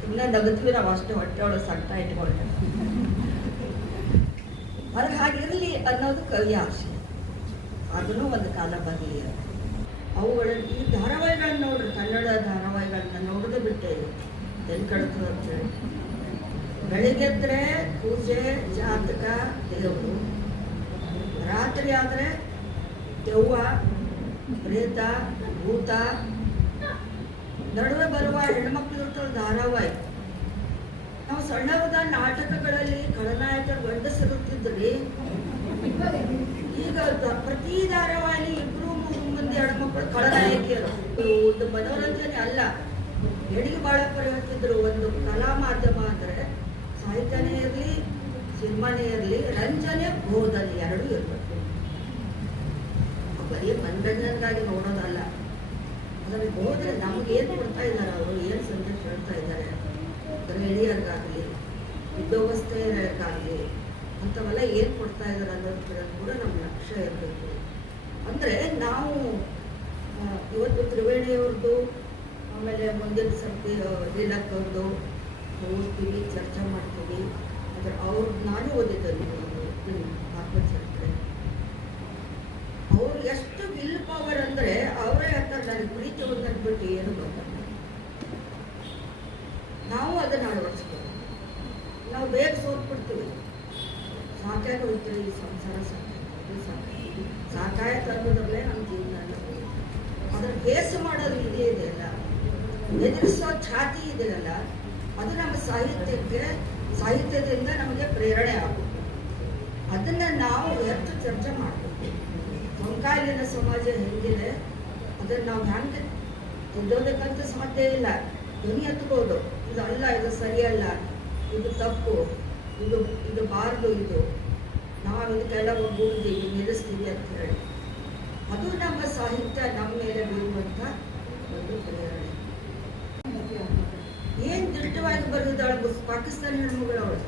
ಸುಮ್ಮನೆ ನಗದ್ವಿ ನಾವು ಅಷ್ಟೇ, ಹೊಟ್ಟೆ ಒಳಗೆ ಸಟ್ಟ ಇಟ್ಕೊಂಡೆ. ಹೊರಗೆ ಹಾಗಿರಲಿ ಅನ್ನೋದು ಕವಿಯ ಆಶೆ. ಅದನ್ನು ಒಂದು ಕಾಲ ಬರಲಿ. ಅವುಗಳಲ್ಲಿ ಈ ಧಾರಾವಾಹಿಗಳನ್ನ ನೋಡ್ರಿ, ಕನ್ನಡ ಧಾರಾವಾಹಿಗಳನ್ನ ನೋಡೋದು ಬಿಟ್ಟೆ ಎಲ್ಲಿ ಕಡ್ತು ಅಂತೇಳಿ. ಬೆಳಿಗ್ಗೆದ್ರೆ ಪೂಜೆ, ಜಾತಕ, ದೇವರು. ರಾತ್ರಿ ಆದರೆ ದೆವ್ವ, ಪ್ರೇತ, ಭೂತ, ನಡುವೆ ಬರುವ ಹೆಣ್ಮಕ್ಳು ಇರ್ತಾರೆ ಧಾರಾವಾಹಿ. ನಾವು ಸಣ್ಣದ ನಾಟಕಗಳಲ್ಲಿ ಖಳನಾಯಕ ಗಂಡಸರುತ್ತಿದ್ರಿ. ಈಗ ಪ್ರತಿ ಧಾರಾವಾಹಿ 2-3 ಮಂದಿ ಹೆಣ್ಮಕ್ಳು ಖಳನಾಯಕಿಯರು. ಒಂದು ಮನೋರಂಜನೆ ಅಲ್ಲ, ಹೆಣ್ಣಿಗೆ ಬಹಳ ಹೇಳ್ತಿದ್ರು. ಒಂದು ಕಲಾ ಮಾಧ್ಯಮ ಅಂದರೆ ಸಾಹಿತ್ಯನೇ ಇರಲಿ, ಸಿನಿಮಾನೇ ಇರಲಿ, ರಂಜನೆ ಬೋಧನೆ ಎರಡೂ ಇರಬೇಕು. ಬರೀ ಮನರಂಜನೆಗಾಗಿ ನೋಡೋದಲ್ಲ, ಅದರಲ್ಲಿ ಹೋದರೆ ನಮ್ಗೆ ಏನು ಕೊಡ್ತಾ ಇದ್ದಾರೆ, ಅವರು ಏನು ಸಂದೇಶ ಹೇಳ್ತಾ ಇದ್ದಾರೆ, ಗೃಹಿಣಿಯರಿಗಾಗಲಿ ಉದ್ಯೋಗಸ್ಥರಿಗಾಗಲಿ ಅಂಥವೆಲ್ಲ ಏನು ಕೊಡ್ತಾ ಇದ್ದಾರೆ ಅನ್ನೋದ್ರ ಕೂಡ ನಮ್ಮ ಲಕ್ಷ್ಯ ಇರಬೇಕು. ಅಂದರೆ ನಾವು ಇವತ್ತು ತ್ರಿವೇಣಿಯವ್ರದ್ದು, ಆಮೇಲೆ ಮುಂದಿನ ಸರ್ತಿ ಲೀಲಕ್ಕವ್ರದ್ದು ಓದ್ತೀವಿ, ಚರ್ಚೆ ಮಾಡ್ತೀವಿ. ಆದರೆ ನಾನು ಓದಿದ್ದಲ್ಲಿ ಆತ್ಮಚರಿತ್ರೆ, ಅವ್ರು ಎಷ್ಟು ವಿಲ್ ಪವರ್ ಅಂದರೆ ಅವರೇ ಹೇಳ್ತಾರೆ, ನನಗೆ ಪ್ರೀತಿ ಒಂದನ್ನು ಬಿಟ್ಟು ಏನು ಗೊತ್ತಲ್ಲ. ನಾವು ಅದನ್ನು ಅಳವಡಿಸ್ಬೋದು. ನಾವು ಬೇಗ ಸೋತ್ಬಿಡ್ತೀವಿ. ಸಾಕಾಗಿ ಹೋಗ್ತೀವಿ, ಈ ಸಂಸಾರ ಸಾಕಾಯ್ತು ಅನ್ನೋದ್ರಲ್ಲೇ ನಮ್ಮ ಜೀವನ. ಅದರ ಬೇಸ ಮಾಡೋದು ಇದೆಯಲ್ಲ, ಎದುರಿಸೋ ಛಾತಿ ಇದೆಯಲ್ಲ, ಅದು ನಮ್ಮ ಸಾಹಿತ್ಯದಿಂದ ನಮಗೆ ಪ್ರೇರಣೆ ಆಗುತ್ತೆ. ಅದನ್ನು ನಾವು ಹೆಚ್ಚು ಚರ್ಚೆ ಮಾಡಬೇಕು. ಸಮಕಾಲೀನ ಸಮಾಜ ಹೆಂಗಿದೆ ಅದನ್ನು ನಾವು ಹೆಂಗೆ ತಿದ್ದೋದಕ್ಕಂತ ಸಾಧ್ಯ ಇಲ್ಲ. ಧ್ವನಿ ಎತ್ಬೋದು, ಇದು ಅಲ್ಲ, ಇದು ಸರಿಯಲ್ಲ, ಇದು ತಪ್ಪು, ಇದು ಬಾರ್ದು, ಇದು ನಾವು ಇದಕ್ಕೆಲ್ಲ ಒಗ್ಗೂಡ್ತೀವಿ, ನಿಲ್ಲಿಸ್ತೀವಿ ಅಂತ ಹೇಳಿ. ಅದು ನಮ್ಮ ಸಾಹಿತ್ಯ ನಮ್ಮ ಮೇಲೆ ಬೀರುವಂಥ ಒಂದು ಪ್ರೇರಣೆ. ಏನು ದಿಟ್ಟವಾಗಿ ಬರೆದಿದ್ದಾಳೆ ಪಾಕಿಸ್ತಾನಿ ಹೆಣ್ಮಗಳವಳು.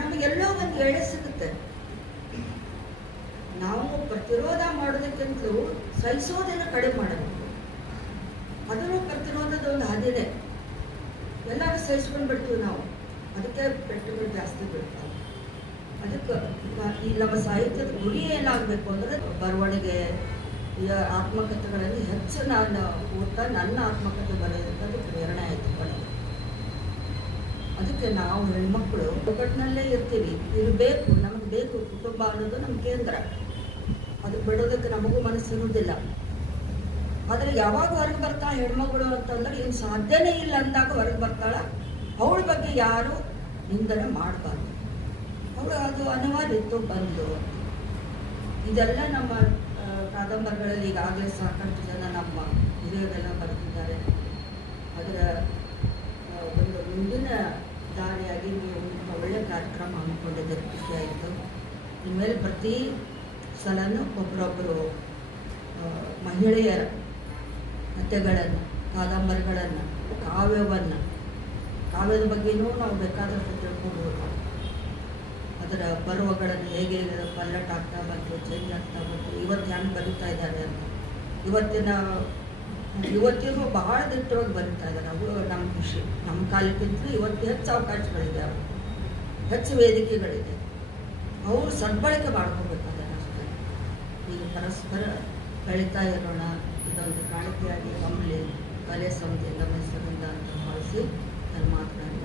ನಮಗೆಲ್ಲೋ ಒಂದು ಎಳೆ ಸಿಗುತ್ತೆ. ನಾವು ಪ್ರತಿರೋಧ ಮಾಡೋದಕ್ಕಿಂತಲೂ ಸಹಿಸೋದನ್ನು ಕಡಿಮೆ ಮಾಡಬೇಕು. ಅದನ್ನು ಪ್ರತಿರೋಧದ ಒಂದು ಹಾದಿನೇ. ಎಲ್ಲರೂ ಸಹಿಸ್ಕೊಂಡು ಬಿಡ್ತೀವಿ ನಾವು, ಅದಕ್ಕೆ ಪೆಟ್ಟುಗಳು ಜಾಸ್ತಿ ಬೀಳ್ತಾವೆ. ಅದಕ್ಕೆ ಈ ನಮ್ಮ ಸಾಹಿತ್ಯದ ಗುರಿ ಏನಾಗಬೇಕು ಅಂದರೆ ಬರವಣಿಗೆ, ಆತ್ಮಕಥೆಗಳಲ್ಲಿ ಹೆಚ್ಚು ನಾನು ಓದ್ತಾ ನನ್ನ ಆತ್ಮಕಥೆ ಬರೆಯೋದಕ್ಕೆ ಅದು ಪ್ರೇರಣೆ ಆಯಿತು. ಅದಕ್ಕೆ ನಾವು ಹೆಣ್ಮಕ್ಳು ಒಗ್ಗಟ್ಟಿನಲ್ಲೇ ಇರ್ತೀವಿ, ಇರಬೇಕು, ನಮಗೆ ಬೇಕು. ಕುಟುಂಬ ಅನ್ನೋದು ನಮ್ಮ ಕೇಂದ್ರ, ಅದು ಬಿಡೋದಕ್ಕೆ ನಮಗೂ ಮನಸ್ಸಿರುವುದಿಲ್ಲ. ಆದರೆ ಯಾವಾಗ ಹೊರಗೆ ಬರ್ತಾ ಹೆಣ್ಮಗಳು ಅಂತಂದ್ರೆ ಇನ್ನು ಸಾಧ್ಯನೇ ಇಲ್ಲ ಅಂದಾಗ ಹೊರಗೆ ಬರ್ತಾಳ. ಅವಳ ಬಗ್ಗೆ ಯಾರು ನಿಂದನೆ ಮಾಡಬಾರ್ದು. ಅವಳು ಅದು ಅನಿವಾರ್ಯ ಇತ್ತು, ಬಂದು. ಇದೆಲ್ಲ ನಮ್ಮ ಕಾದಂಬರಿಗಳಲ್ಲಿ ಈಗಾಗಲೇ ಸಾಕಷ್ಟು ಜನ ನಮ್ಮ ಹಿರಿಯರೆಲ್ಲ ಬರೆದಿದ್ದಾರೆ. ಅದರ ಒಂದು ಮುಂದಿನ ದಾರಿಯಾಗಿ ನೀವು ಒಳ್ಳೆಯ ಕಾರ್ಯಕ್ರಮ ಹಮ್ಮಿಕೊಂಡಿದ್ದೀರಿ, ಖುಷಿಯಾಯಿತು. ಇನ್ಮೇಲೆ ಪ್ರತಿ ಸಲನೂ ಒಬ್ಬರೊಬ್ಬರು ಮಹಿಳೆಯರ ಕಥೆಗಳನ್ನು, ಕಾದಂಬರಿಗಳನ್ನು, ಕಾವ್ಯದ ಬಗ್ಗೆಯೂ ನಾವು ಬೇಕಾದಷ್ಟು ತಿಳ್ಕೊಬೋದು. ಅದರ ಪರ್ವಗಳನ್ನು ಹೇಗೆ ಪಲ್ಲಟ್ ಆಗ್ತಾ ಬಂತು, ಚೇಂಜ್ ಆಗ್ತಾ ಬಂತು, ಇವತ್ತು ಹೆಂಗೆ ಬರೀತಾ ಇದ್ದಾರೆ ಅಂತ. ಇವತ್ತಿಗೂ ಬಹಳ ದಿಟ್ಟವಾಗಿ ಬರೀತಾ ಇದ್ದಾರೆ. ಅದು ನಮ್ಮ ಖುಷಿ. ನಮ್ಮ ಕಾಲಕ್ಕಿಂತಲೂ ಇವತ್ತು ಹೆಚ್ಚು ಅವಕಾಶಗಳಿದೆ, ಹೆಚ್ಚು ವೇದಿಕೆಗಳಿದೆ. ಅವರು ಸದ್ಬಳಕೆ ಮಾಡ್ಕೋಬೇಕಾದ್ರೆ ಅಷ್ಟೇ. ಈಗ ಪರಸ್ಪರ ಬೆಳೀತಾ ಇರೋಣ, ಇದೊಂದು ಕಾಣಿಕೆಯಾಗಿ ಗಮಲಿ ಕಲೆ ಸಮಿತಿ ನಮ್ಮ ಹೆಸರಿಂದ ಅಂತ ಭಾವಿಸಿ ನಾನು ಮಾತನಾಡಿ.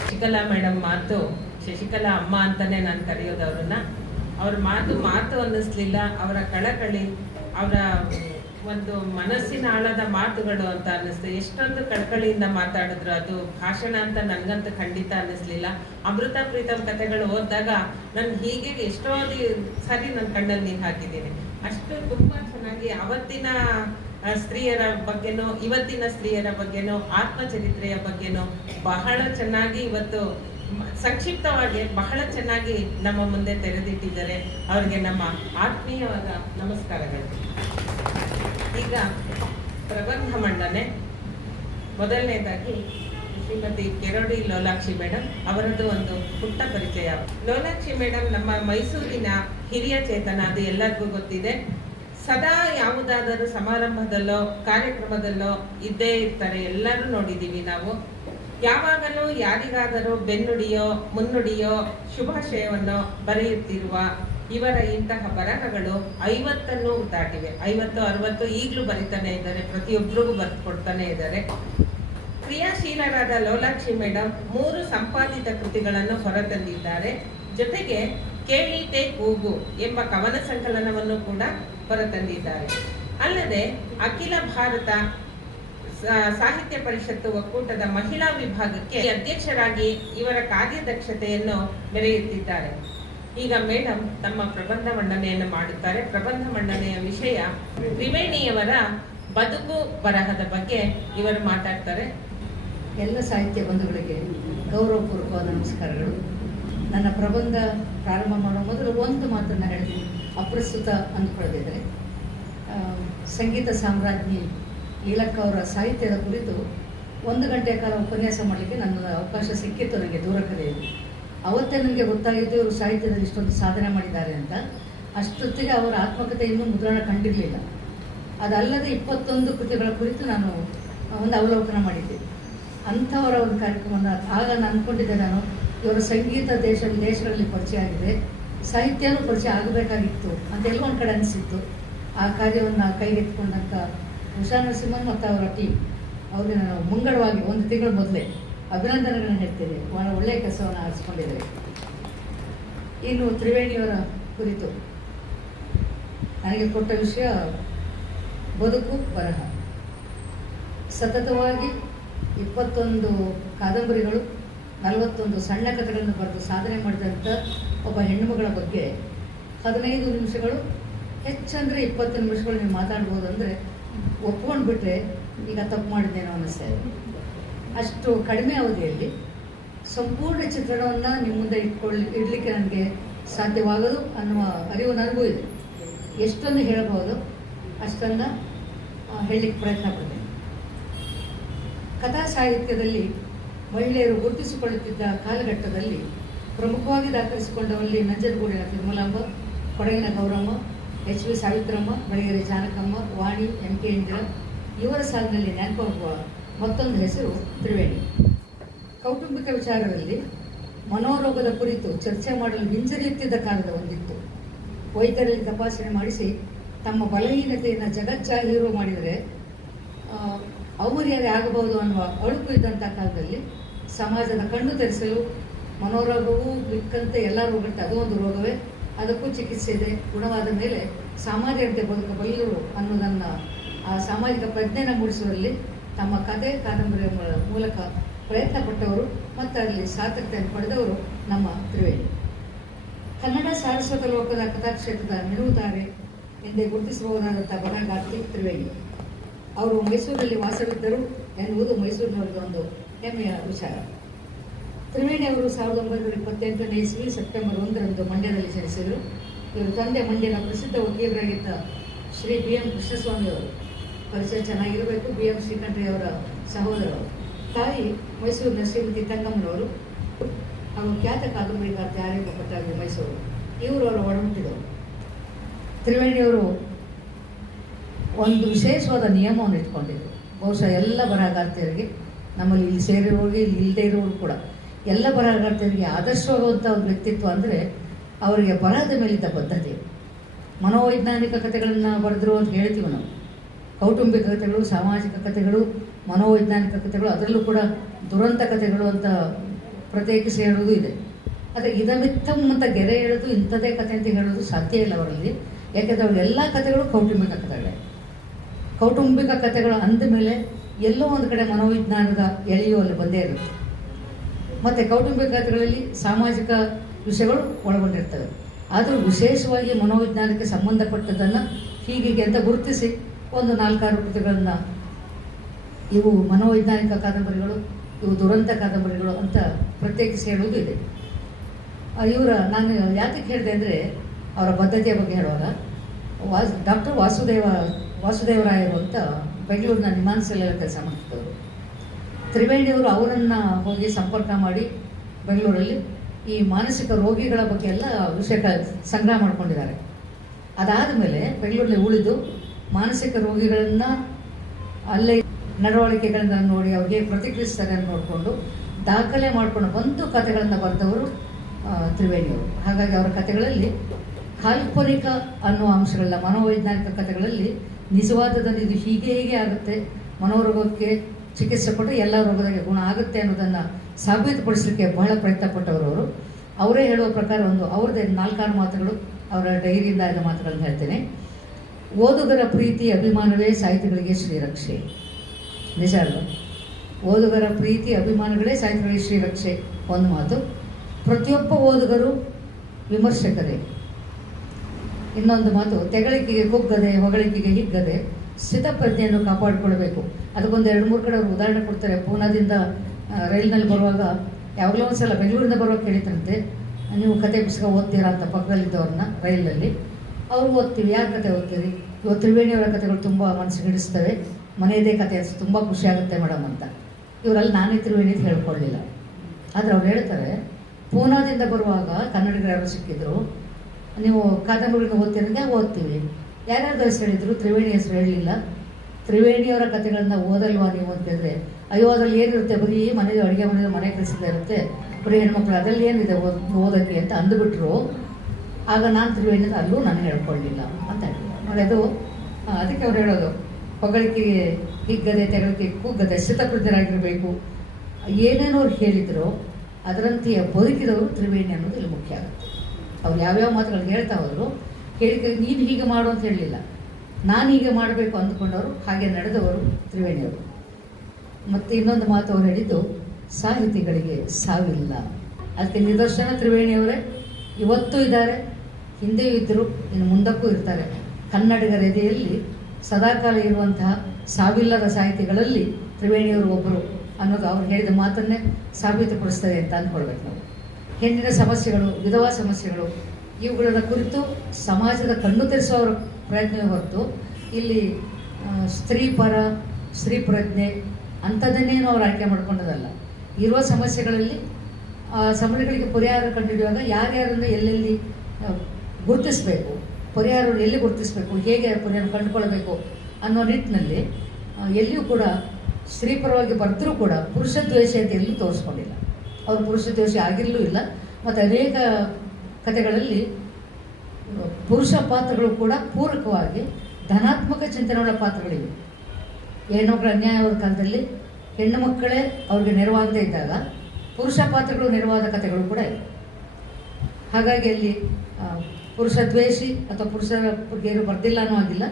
ಶಶಿಕಲಾ ಮೇಡಮ್ ಮಾತು, ಶಶಿಕಲಾ ಅಮ್ಮ ಅಂತಾನೆ ನಾನು ಕರೆಯೋದು ಅವ್ರನ್ನ. ಅವ್ರ ಮಾತು ಅನ್ನಿಸ್ಲಿಲ್ಲ. ಅವರ ಕಳಕಳಿ, ಅವರ ಒಂದು ಮನಸ್ಸಿನ ಆಳದ ಮಾತುಗಳು ಅಂತ ಅನ್ನಿಸ್ತು. ಎಷ್ಟೊಂದು ಕಳಕಳಿಯಿಂದ ಮಾತಾಡಿದ್ರು. ಅದು ಭಾಷಣ ಅಂತ ನನಗಂತೂ ಖಂಡಿತ ಅನ್ನಿಸ್ಲಿಲ್ಲ. ಅಮೃತ ಪ್ರೀತಮ್ ಕಥೆಗಳು ಓದಿದಾಗ ನಾನು ಹೀಗೆ ಎಷ್ಟೋ ಸಾರಿ ನನ್ನ ಕಣ್ಣಲ್ಲಿ ನೀರು ಹಾಕಿದ್ದೀನಿ. ಅಷ್ಟು ತುಂಬ ಚೆನ್ನಾಗಿ ಅವತ್ತಿನ ಸ್ತ್ರೀಯರ ಬಗ್ಗೆನೋ ಇವತ್ತಿನ ಸ್ತ್ರೀಯರ ಬಗ್ಗೆನೋ ಆತ್ಮಚರಿತ್ರೆಯ ಬಗ್ಗೆನೋ ಬಹಳ ಚೆನ್ನಾಗಿ ಇವತ್ತು ಸಂಕ್ಷಿಪ್ತವಾಗಿ ಬಹಳ ಚೆನ್ನಾಗಿ ನಮ್ಮ ಮುಂದೆ ತೆರೆದಿಟ್ಟಿದ್ದಾರೆ. ಅವರಿಗೆ ನಮ್ಮ ಆತ್ಮೀಯವಾದ ನಮಸ್ಕಾರಗಳು. ಈಗ ಪ್ರಬಂಧ ಮಂಡನೆ. ಮೊದಲನೇದಾಗಿ ಶ್ರೀಮತಿ ಕೆರೋಡಿ ಲೋಲಾಕ್ಷಿ ಮೇಡಮ್ ಅವರದ್ದು ಒಂದು ಪುಟ್ಟ ಪರಿಚಯ. ಲೋಲಾಕ್ಷಿ ಮೇಡಮ್ ನಮ್ಮ ಮೈಸೂರಿನ ಹಿರಿಯ ಚೇತನ, ಅದು ಎಲ್ಲರಿಗೂ ಗೊತ್ತಿದೆ. ಸದಾ ಯಾವುದಾದರೂ ಸಮಾರಂಭದಲ್ಲೋ ಕಾರ್ಯಕ್ರಮದಲ್ಲೋ ಇದ್ದೇ ಇರ್ತಾರೆ, ಎಲ್ಲರೂ ನೋಡಿದ್ದೀವಿ ನಾವು. ಯಾವಾಗಲೂ ಯಾರಿಗಾದರೂ ಬೆನ್ನುಡಿಯೋ ಮುನ್ನುಡಿಯೋ ಶುಭಾಶಯವನ್ನು ಬರೆಯುತ್ತಿರುವ ಇವರ ಇಂತಹ ಬರಹಗಳು 50 ದಾಟಿವೆ. 50, 60 ಈಗಲೂ ಬರಿತಾನೆ ಇದ್ದಾರೆ, ಪ್ರತಿಯೊಬ್ಬರಿಗೂ ಬರೆದು ಕೊಡ್ತಾನೆ ಇದ್ದಾರೆ. ಕ್ರಿಯಾಶೀಲರಾದ ಲೋಲಾಕ್ಷಿ ಮೇಡಮ್ 3 ಸಂಪಾದಿತ ಕೃತಿಗಳನ್ನು ಹೊರತಂದಿದ್ದಾರೆ. ಜೊತೆಗೆ ಕೇಳೀತೆ ಕೂಗು ಎಂಬ ಕವನ ಸಂಕಲನವನ್ನು ಕೂಡ ಹೊರತಂದಿದ್ದಾರೆ. ಅಲ್ಲದೆ ಅಖಿಲ ಭಾರತ ಸಾಹಿತ್ಯ ಪರಿಷತ್ತು ಒಕ್ಕೂಟದ ಮಹಿಳಾ ವಿಭಾಗಕ್ಕೆ ಅಧ್ಯಕ್ಷರಾಗಿ ಇವರ ಕಾರ್ಯದಕ್ಷತೆಯನ್ನು ಮೆರೆಯುತ್ತಿದ್ದಾರೆ. ಈಗ ಮೇಡಮ್ ತಮ್ಮ ಪ್ರಬಂಧ ಮಂಡನೆಯನ್ನು ಮಾಡುತ್ತಾರೆ. ಪ್ರಬಂಧ ಮಂಡನೆಯ ವಿಷಯ ತ್ರಿವೇಣಿಯವರ ಬದುಕು ಬರಹದ ಬಗ್ಗೆ ಇವರು ಮಾತಾಡ್ತಾರೆ. ಎಲ್ಲ ಸಾಹಿತ್ಯ ಬಂಧುಗಳಿಗೆ ಗೌರವಪೂರ್ವಕವಾದ ನಮಸ್ಕಾರಗಳು. ನನ್ನ ಪ್ರಬಂಧ ಪ್ರಾರಂಭ ಮಾಡುವ ಮೊದಲು ಒಂದು ಮಾತನ್ನು ಹೇಳ್ತೀನಿ, ಅಪ್ರಸ್ತುತ ಅಂದುಕೊಳ್ಳದಿದ್ದರೆ. ಸಂಗೀತ ಸಾಮ್ರಾಜ್ಞಿ ಲೀಲಕ್ಕ ಅವರ ಸಾಹಿತ್ಯದ ಕುರಿತು 1 ಗಂಟೆಯ ಕಾಲ ಉಪನ್ಯಾಸ ಮಾಡಲಿಕ್ಕೆ ನನ್ನ ಅವಕಾಶ ಸಿಕ್ಕಿತ್ತು. ನನಗೆ ದೂರಕಲೆಯಲ್ಲಿ ಅವತ್ತೇ ನನಗೆ ಗೊತ್ತಾಗಿದ್ದು ಇವರು ಸಾಹಿತ್ಯದಲ್ಲಿ ಇಷ್ಟೊಂದು ಸಾಧನೆ ಮಾಡಿದ್ದಾರೆ ಅಂತ. ಅಷ್ಟೊತ್ತಿಗೆ ಅವರ ಆತ್ಮಕಥೆ ಇನ್ನೂ ಮುದ್ರಣ ಕಂಡಿರಲಿಲ್ಲ. ಅದಲ್ಲದೆ 21 ಕೃತಿಗಳ ಕುರಿತು ನಾನು ಒಂದು ಅವಲೋಕನ ಮಾಡಿದ್ದೆ. ಅಂಥವರ ಒಂದು ಕಾರ್ಯಕ್ರಮವನ್ನು ಆಗ ನಾನು ಅಂದ್ಕೊಂಡಿದ್ದೆ, ನಾನು ಇವರ ಸಂಗೀತ ದೇಶ ವಿದೇಶಗಳಲ್ಲಿ ಪರಿಚಯ ಆಗಿದೆ, ಸಾಹಿತ್ಯನೂ ಪರಿಚಯ ಆಗಬೇಕಾಗಿತ್ತು ಅಂತೆಲ್ಲ ಒಂದು ಕಡೆ ಅನಿಸಿತ್ತು. ಆ ಕಾರ್ಯವನ್ನು ಕೈಗೆತ್ತಿಕೊಂಡಂಥ ಉಷಾ ನರಸಿಂಹನ್ ಮತ್ತು ಅವರ ಟೀಮ್ ಅವ್ರಿಗೆ ನಾನು ಮುಂಗಡವಾಗಿ 1 ತಿಂಗಳ ಮೊದಲೇ ಅಭಿನಂದನೆಗಳನ್ನು ಹೇಳ್ತೇನೆ. ಬಹಳ ಒಳ್ಳೆಯ ಕೆಲಸವನ್ನು ಆರಿಸಿಕೊಂಡಿದ್ದಾರೆ. ಇನ್ನು ತ್ರಿವೇಣಿಯವರ ಕುರಿತು ನನಗೆ ಕೊಟ್ಟ ವಿಷಯ ಬದುಕು ಬರಹ. ಸತತವಾಗಿ 21 ಕಾದಂಬರಿಗಳು, 41 ಸಣ್ಣ ಕಥೆಗಳನ್ನು ಬರೆದು ಸಾಧನೆ ಮಾಡಿದಂಥ ಒಬ್ಬ ಹೆಣ್ಣುಮಗಳ ಬಗ್ಗೆ 15 ನಿಮಿಷಗಳು, ಹೆಚ್ಚಂದರೆ 20 ನಿಮಿಷಗಳು ನೀವು ಮಾತಾಡ್ಬೋದು. ಅಂದರೆ ಒಪ್ಕೊಂಡು ಬಿಟ್ಟರೆ ಈಗ ತಪ್ಪು ಮಾಡಿದ್ದೇನೋ ಅನ್ನಿಸ್ತಾ ಇದೆ. ಅಷ್ಟು ಕಡಿಮೆ ಅವಧಿಯಲ್ಲಿ ಸಂಪೂರ್ಣ ಚಿತ್ರಣವನ್ನು ನಿಮ್ಮ ಮುಂದೆ ಇಡಲಿಕ್ಕೆ ನನಗೆ ಸಾಧ್ಯವಾಗದು ಅನ್ನುವ ಅರಿವು ನನಗೂ ಇದೆ. ಎಷ್ಟೊಂದು ಹೇಳಬಹುದು ಅಷ್ಟನ್ನು ಹೇಳಲಿಕ್ಕೆ ಪ್ರಯತ್ನ ಪಡ್ತೇನೆ. ಕಥಾ ಸಾಹಿತ್ಯದಲ್ಲಿ ಮಹಿಳೆಯರು ಗುರುತಿಸಿಕೊಳ್ಳುತ್ತಿದ್ದ ಕಾಲಘಟ್ಟದಲ್ಲಿ ಪ್ರಮುಖವಾಗಿ ದಾಖಲಿಸಿಕೊಂಡವರಲ್ಲಿ ನಂಜನಗೂಡಿನ ತಿರುಮಲಾಂಬ, ಕೊಡಗಿನ ಗೌರಮ್ಮ, HV ಸಾವಿತ್ರಮ್ಮ, ಬೆಳಗೆರೆ ಜಾನಕಮ್ಮ, ವಾಣಿ, MK ಇಂದಿರಾ ಇವರ ಸಾಲಿನಲ್ಲಿ ನೆನಪಾಗುವ ಮತ್ತೊಂದು ಹೆಸರು ತ್ರಿವೇಣಿ. ಕೌಟುಂಬಿಕ ವಿಚಾರದಲ್ಲಿ ಮನೋರೋಗದ ಕುರಿತು ಚರ್ಚೆ ಮಾಡಲು ಹಿಂಜರಿಯುತ್ತಿದ್ದ ಕಾಲದ ಒಂದಿತ್ತು. ವೈದ್ಯರಲ್ಲಿ ತಪಾಸಣೆ ಮಾಡಿಸಿ ತಮ್ಮ ಬಲಹೀನತೆಯನ್ನು ಜಗಜ್ಜಾಹೀರು ಮಾಡಿದರೆ ಔಮರ್ಯಾದೆ ಆಗಬಹುದು ಅನ್ನುವ ಅಳುಕು ಇದ್ದಂಥ ಕಾಲದಲ್ಲಿ ಸಮಾಜದ ಕಣ್ಣು ತೆರೆಸಲು ಮನೋರೋಗವೂ ಬಿಕ್ಕಂತೆ ಎಲ್ಲ ರೋಗಕ್ಕೆ ಅದು ಒಂದು ರೋಗವೇ, ಅದಕ್ಕೂ ಚಿಕಿತ್ಸೆ ಇದೆ, ಗುಣವಾದ ಮೇಲೆ ಸಾಮಾನ್ಯರಂತೆ ಬದುಕಬಲ್ಲರು ಅನ್ನೋದನ್ನು ಆ ಸಾಮಾಜಿಕ ಪ್ರಜ್ಞೆನ ಮೂಡಿಸುವಲ್ಲಿ ತಮ್ಮ ಕಥೆ ಕಾದಂಬರಿಯ ಮೂಲಕ ಪ್ರಯತ್ನ ಪಟ್ಟವರು ಮತ್ತು ಅಲ್ಲಿ ಸಾರ್ಥಕತೆಯನ್ನು ಪಡೆದವರು ನಮ್ಮ ತ್ರಿವೇಣಿ. ಕನ್ನಡ ಸಾರಸ್ವತ ಲೋಕದ ಕಥಾಕ್ಷೇತ್ರದ ನಿಲುವುತಾರೆ ಎಂದೇ ಗುರುತಿಸಬಹುದಾದಂಥ ಬರಹಗಾರ್ತಿ ತ್ರಿವೇಣಿ. ಅವರು ಮೈಸೂರಲ್ಲಿ ವಾಸವಿದ್ದರು ಎನ್ನುವುದು ಮೈಸೂರಿನವರಿಗೆ ಒಂದು ಹೆಮ್ಮೆಯ ವಿಚಾರ. ತ್ರಿವೇಣಿ ಅವರು 1928ನೇ ಇಸ್ವಿ ಸೆಪ್ಟೆಂಬರ್ 1ರಂದು ಮಂಡ್ಯದಲ್ಲಿ ಜನಿಸಿದರು. ಇವರು ತಂದೆ ಮಂಡ್ಯದ ಪ್ರಸಿದ್ಧ ವಕೀಲರಾಗಿದ್ದ ಶ್ರೀ BM ಕೃಷ್ಣಸ್ವಾಮಿಯವರು, ಪರಿಚಯ ಚೆನ್ನಾಗಿರಬೇಕು, BM ಶ್ರೀಕಂಠಯ್ಯವರ ಸಹೋದರರು. ತಾಯಿ ಮೈಸೂರಿನ ಶ್ರೀಮತಿ ತಂಗಮ್ಮನವರು ಹಾಗೂ ಖ್ಯಾತ ಕಾದಂಬರಿಗಾರ್ತಿ ಆರ್ಯ ಪಟ್ಟಾಗಿ ಮೈಸೂರು. ಇವರು ಅವರ ಒಡಹುಟ್ಟಿದವರು. ತ್ರಿವೇಣಿಯವರು ಒಂದು ವಿಶೇಷವಾದ ನಿಯಮವನ್ನು ಇಟ್ಕೊಂಡಿದ್ದರು. ಬಹುಶಃ ಎಲ್ಲ ಬರಹಗಾರ್ತಿಯರಿಗೆ, ನಮ್ಮಲ್ಲಿ ಇಲ್ಲಿ ಸೇರಿರೋರಿಗೆ, ಇಲ್ಲಿ ಇಲ್ಲದೆ ಇರೋರು ಕೂಡ, ಎಲ್ಲ ಬರಹಗಾರ್ತಿಯರಿಗೆ ಆದರ್ಶವಾಗುವಂಥ ಒಂದು ವ್ಯಕ್ತಿತ್ವ ಅಂದರೆ ಅವರಿಗೆ ಬರಹದ ಮೇಲಿದ್ದ ಬದ್ಧತೆ. ಮನೋವೈಜ್ಞಾನಿಕ ಕಥೆಗಳನ್ನು ಬರೆದರು ಅಂತ ಹೇಳ್ತೀವಿ ನಾವು. ಕೌಟುಂಬಿಕ ಕಥೆಗಳು, ಸಾಮಾಜಿಕ ಕಥೆಗಳು, ಮನೋವೈಜ್ಞಾನಿಕ ಕಥೆಗಳು, ಅದರಲ್ಲೂ ಕೂಡ ದುರಂತ ಕಥೆಗಳು ಅಂತ ಪ್ರತ್ಯೇಕಿಸಿ ಹೇಳೋದು ಇದೆ. ಆದರೆ ಇದಮಿತ್ತಮ್ ಅಂತ ಗೆರೆ ಹೇಳೋದು, ಇಂಥದೇ ಕಥೆ ಅಂತ ಹೇಳೋದು ಸಾಧ್ಯ ಇಲ್ಲ ಅವರಲ್ಲಿ. ಯಾಕೆಂದರೆ ಅವ್ರ ಎಲ್ಲ ಕಥೆಗಳು ಕೌಟುಂಬಿಕ ಕಥೆಗಳೇ. ಕೌಟುಂಬಿಕ ಕಥೆಗಳು ಅಂದ ಮೇಲೆ ಎಲ್ಲೋ ಒಂದು ಕಡೆ ಮನೋವಿಜ್ಞಾನದ ಎಳೆಯು ಅಲ್ಲಿ ಬಂದೇ ಇರುತ್ತೆ. ಮತ್ತು ಕೌಟುಂಬಿಕ ಕಥೆಗಳಲ್ಲಿ ಸಾಮಾಜಿಕ ವಿಷಯಗಳು ಒಳಗೊಂಡಿರ್ತವೆ. ಆದರೂ ವಿಶೇಷವಾಗಿ ಮನೋವಿಜ್ಞಾನಕ್ಕೆ ಸಂಬಂಧಪಟ್ಟದ್ದನ್ನು ಹೀಗೆ ಅಂತ ಗುರುತಿಸಿ ಒಂದು 4-6 ಕೃತಿಗಳನ್ನು, ಇವು ಮನೋವೈಜ್ಞಾನಿಕ ಕಾದಂಬರಿಗಳು, ಇವು ದುರಂತ ಕಾದಂಬರಿಗಳು ಅಂತ ಪ್ರತ್ಯೇಕಿಸಿ ಹೇಳುವುದು ಇದೆ. ನಾನು ಯಾತಕ್ಕೆ ಹೇಳಿದೆ ಅಂದರೆ ಅವರ ಬದ್ಧತೆಯ ಬಗ್ಗೆ ಹೇಳುವಾಗ ಡಾಕ್ಟರ್ ವಾಸುದೇವರಾಯರು ಅಂತ ಬೆಂಗಳೂರಿನ ನಿಮಾನ್ಸಲೆಲ್ಲ ಕೆಲಸ ಮಾಡ್ತಿದ್ದವರು. ತ್ರಿವೇಣಿಯವರು ಅವರನ್ನು ಹೋಗಿ ಸಂಪರ್ಕ ಮಾಡಿ ಬೆಂಗಳೂರಲ್ಲಿ ಈ ಮಾನಸಿಕ ರೋಗಿಗಳ ಬಗ್ಗೆ ಎಲ್ಲ ವಿಷಯ ಸಂಗ್ರಹ ಮಾಡ್ಕೊಂಡಿದ್ದಾರೆ. ಅದಾದ ಮೇಲೆ ಬೆಂಗಳೂರಲ್ಲಿ ಉಳಿದು ಮಾನಸಿಕ ರೋಗಿಗಳನ್ನು ಅಲ್ಲೇ ನಡವಳಿಕೆಗಳನ್ನ ನೋಡಿ ಅವ್ರಿಗೆ ಪ್ರತಿಕ್ರಿಯಿಸ್ತಾರೆ ಅಂತ ನೋಡಿಕೊಂಡು ದಾಖಲೆ ಮಾಡಿಕೊಂಡು ಬಂದು ಕಥೆಗಳನ್ನು ಬರೆದವರು ತ್ರಿವೇಣಿಯವರು. ಹಾಗಾಗಿ ಅವರ ಕಥೆಗಳಲ್ಲಿ ಕಾಲ್ಪನಿಕ ಅನ್ನುವ ಅಂಶಗಳನ್ನ, ಮನೋವೈಜ್ಞಾನಿಕ ಕಥೆಗಳಲ್ಲಿ ನಿಜವಾದದನ್ನು ಇದು ಹೀಗೆ ಆಗುತ್ತೆ, ಮನೋರೋಗಕ್ಕೆ ಚಿಕಿತ್ಸೆ ಕೊಟ್ಟು ಎಲ್ಲ ರೋಗಗಳಿಗೆ ಗುಣ ಆಗುತ್ತೆ ಅನ್ನೋದನ್ನು ಸಾಬೀತುಪಡಿಸಲಿಕ್ಕೆ ಬಹಳ ಪ್ರಯತ್ನ ಪಟ್ಟವರು. ಅವರೇ ಹೇಳುವ ಪ್ರಕಾರ ಅವ್ರದ್ದೇ 4-6 ಮಾತುಗಳು, ಅವರ ಡೈರಿಯಿಂದ ಆದ ಮಾತುಗಳನ್ನು ಹೇಳ್ತೇನೆ. ಓದುಗರ ಪ್ರೀತಿ ಅಭಿಮಾನವೇ ಸಾಹಿತಿಗಳಿಗೆ ಶ್ರೀರಕ್ಷೆ. ನಿಜ ಅಲ್ವ? ಓದುಗರ ಪ್ರೀತಿ ಅಭಿಮಾನಗಳೇ ಸಾಹಿತಿಗಳಿಗೆ ಶ್ರೀರಕ್ಷೆ ಒಂದು ಮಾತು. ಪ್ರತಿಯೊಬ್ಬ ಓದುಗರು ವಿಮರ್ಶಕರೇ ಇನ್ನೊಂದು ಮಾತು. ತೆಗಳಿಕೆಗೆ ಕುಗ್ಗದೆ, ಹೊಗಳಿಕೆಗೆ ಹಿಗ್ಗದೆ ಸ್ಥಿತಪ್ರಜ್ಞೆಯನ್ನು ಕಾಪಾಡಿಕೊಳ್ಬೇಕು. ಅದಕ್ಕೊಂದು 2-3 ಕಡೆ ಅವರು ಉದಾಹರಣೆ ಕೊಡ್ತಾರೆ. ಪೂನಾದಿಂದ ರೈಲಿನಲ್ಲಿ ಬರುವಾಗ ಯಾವಾಗಲೂ ಒಂದು ಸಲ ಬೆಂಗಳೂರಿಂದ ಬರುವಾಗ ಕೇಳಿತಂತೆ, ನೀವು ಕತೆ ಪುಸ್ತಕ ಓದ್ತೀರಾ ಅಂತ ಪಕ್ಕದಲ್ಲಿದ್ದವ್ರನ್ನ ರೈಲಲ್ಲಿ. ಅವ್ರು ಓದ್ತೀವಿ. ಯಾರು ಕತೆ ಓದ್ತೀರಿ? ಇವತ್ತು ತ್ರಿವೇಣಿಯವರ ಕಥೆಗಳು ತುಂಬ ಮನಸ್ಸಿಗೆ ಹಿಡಿಸ್ತವೆ, ಮನೆಯದೇ ಕತೆ ಅನಿಸ್ತು, ತುಂಬ ಖುಷಿ ಆಗುತ್ತೆ ಮೇಡಮ್ ಅಂತ. ಇವರಲ್ಲಿ ನಾನೇ ತ್ರಿವೇಣಿ ಅಂತ ಹೇಳ್ಕೊಳ್ಳಿಲ್ಲ. ಆದರೆ ಅವ್ರು ಹೇಳ್ತಾರೆ, ಪೂನಾದಿಂದ ಬರುವಾಗ ಕನ್ನಡಿಗರು ಯಾರು ಸಿಕ್ಕಿದ್ರು, ನೀವು ಕಾದಂಬರಿಗಳನ್ನ ಓದ್ತೀರಂಗೆ ಓದ್ತೀವಿ. ಯಾರ್ಯಾರ್ದು ಹೆಸರು ಹೇಳಿದ್ರು? ತ್ರಿವೇಣಿ ಹೆಸರು ಹೇಳಲಿಲ್ಲ. ತ್ರಿವೇಣಿಯವರ ಕಥೆಗಳನ್ನು ಓದಲ್ವಾ ನೀವು ಅಂತಂದರೆ, ಅಯ್ಯೋ ಅದರಲ್ಲಿ ಏನಿರುತ್ತೆ, ಬರೀ ಮನೆಯದು ಅಡುಗೆ ಮನೆಯದು ಮನೆ ಕೆಲಸದ ಇರುತ್ತೆ, ಬರೀ ಹೆಣ್ಮಕ್ಳು ಅದರಲ್ಲಿ ಏನಿದೆ ಓದೋಕ್ಕೆ ಅಂತ ಅಂದುಬಿಟ್ರು. ಆಗ ನಾನು ತ್ರಿವೇಣಿ ಅಲ್ಲೂ ನಾನು ಹೇಳ್ಕೊಳ್ಳಿಲ್ಲ ಅಂತ ಹೇಳಿ ನೋಡಿ. ಅದು ಅದಕ್ಕೆ ಅವ್ರು ಹೇಳೋದು, ಹೊಗಳಿಕೆಗೆ ಹಿಗ್ಗದೆ, ತೆಗಳಿಕೆ ಕುಗ್ಗದೆ ಸ್ಥಿತಪ್ರಜ್ಞರಾಗಿರಬೇಕು. ಏನೇನೋ ಅವ್ರು ಹೇಳಿದ್ರು ಅದರಂತೆಯ ಬದುಕಿದವರು ತ್ರಿವೇಣಿ ಅನ್ನೋದು ಇಲ್ಲಿ ಮುಖ್ಯ ಆಗುತ್ತೆ. ಅವ್ರು ಯಾವ್ಯಾವ ಮಾತುಗಳು ಹೇಳ್ತಾ ಹೋದರು, ಹೇಳಿಕೆ ನೀನು ಹೀಗೆ ಮಾಡು ಅಂತ ಹೇಳಲಿಲ್ಲ, ನಾನು ಹೀಗೆ ಮಾಡಬೇಕು ಅಂದುಕೊಂಡವರು, ಹಾಗೆ ನಡೆದವರು ತ್ರಿವೇಣಿಯವರು. ಮತ್ತು ಇನ್ನೊಂದು ಮಾತು ಅವ್ರು ಹೇಳಿದ್ದು, ಸಾಹಿತಿಗಳಿಗೆ ಸಾವಿಲ್ಲ. ಅದಕ್ಕೆ ನಿದರ್ಶನ ತ್ರಿವೇಣಿಯವರೇ. ಇವತ್ತೂ ಇದ್ದಾರೆ, ಹಿಂದೆಯೂ ಇದ್ದರು, ಇನ್ನು ಮುಂದಕ್ಕೂ ಇರ್ತಾರೆ. ಕನ್ನಡಿಗರ ಎದೆಯಲ್ಲಿ ಸದಾಕಾಲ ಇರುವಂತಹ ಸಾವಿಲ್ಲದ ಸಾಹಿತಿಗಳಲ್ಲಿ ತ್ರಿವೇಣಿಯವರು ಒಬ್ಬರು ಅನ್ನೋದು ಅವ್ರು ಹೇಳಿದ ಮಾತನ್ನೇ ಸಾಬೀತುಪಡಿಸ್ತದೆ ಅಂತ ಅಂದ್ಕೊಳ್ಬೇಕು ನಾವು. ಹೆಣ್ಣಿನ ಸಮಸ್ಯೆಗಳು, ವಿಧವಾ ಸಮಸ್ಯೆಗಳು, ಇವುಗಳ ಕುರಿತು ಸಮಾಜದ ಕಣ್ಣು ತೆರೆಸುವ ಪ್ರಯತ್ನವೇ ಹೊರತು ಇಲ್ಲಿ ಸ್ತ್ರೀ ಪರ, ಸ್ತ್ರೀ ಪ್ರಜ್ಞೆ ಅಂಥದ್ದನ್ನೇನು ಅವ್ರು ಆಯ್ಕೆ ಮಾಡ್ಕೊಂಡದಲ್ಲ. ಇರುವ ಸಮಸ್ಯೆಗಳಲ್ಲಿ ಸಮಸ್ಯೆಗಳಿಗೆ ಪರಿಹಾರ ಕಂಡುಹಿಡಿಯುವಾಗ ಯಾರ್ಯಾರನ್ನು ಎಲ್ಲೆಲ್ಲಿ ಗುರುತಿಸಬೇಕು, ಪರಿಹಾರವನ್ನು ಎಲ್ಲಿ ಗುರುತಿಸಬೇಕು, ಹೇಗೆ ಪರಿಹಾರ ಕಂಡುಕೊಳ್ಬೇಕು ಅನ್ನೋ ನಿಟ್ಟಿನಲ್ಲಿ ಎಲ್ಲಿಯೂ ಕೂಡ ಸ್ತ್ರೀ ಪರವಾಗಿ ಬರೆದರೂ ಕೂಡ ಪುರುಷ ದ್ವೇಷ ಅಂತ ಎಲ್ಲೂ ತೋರಿಸ್ಕೊಂಡಿಲ್ಲ. ಅವರು ಪುರುಷ ದ್ವೇಷ ಆಗಿರಲೂ ಇಲ್ಲ. ಮತ್ತು ಅನೇಕ ಕಥೆಗಳಲ್ಲಿ ಪುರುಷ ಪಾತ್ರಗಳು ಕೂಡ ಪೂರಕವಾಗಿ ಧನಾತ್ಮಕ ಚಿಂತನೆಗಳ ಪಾತ್ರಗಳಿವೆ. ಹೆಣ್ಣುಮಕ್ಕಳ ಅನ್ಯಾಯವಾದ ಕಾಲದಲ್ಲಿ ಹೆಣ್ಣು ಮಕ್ಕಳೇ ಅವ್ರಿಗೆ ನೆರವಾಗದೇ ಇದ್ದಾಗ ಪುರುಷ ಪಾತ್ರಗಳು ನೆರವಾದ ಕಥೆಗಳು ಕೂಡ ಇವೆ. ಹಾಗಾಗಿ ಅಲ್ಲಿ ಪುರುಷ ದ್ವೇಷಿ ಅಥವಾ ಪುರುಷರ ಬಗ್ಗೆ ಏನು ಬರ್ದಿಲ್ಲ ಅನ್ನೋ ಆಗಿಲ್ಲ.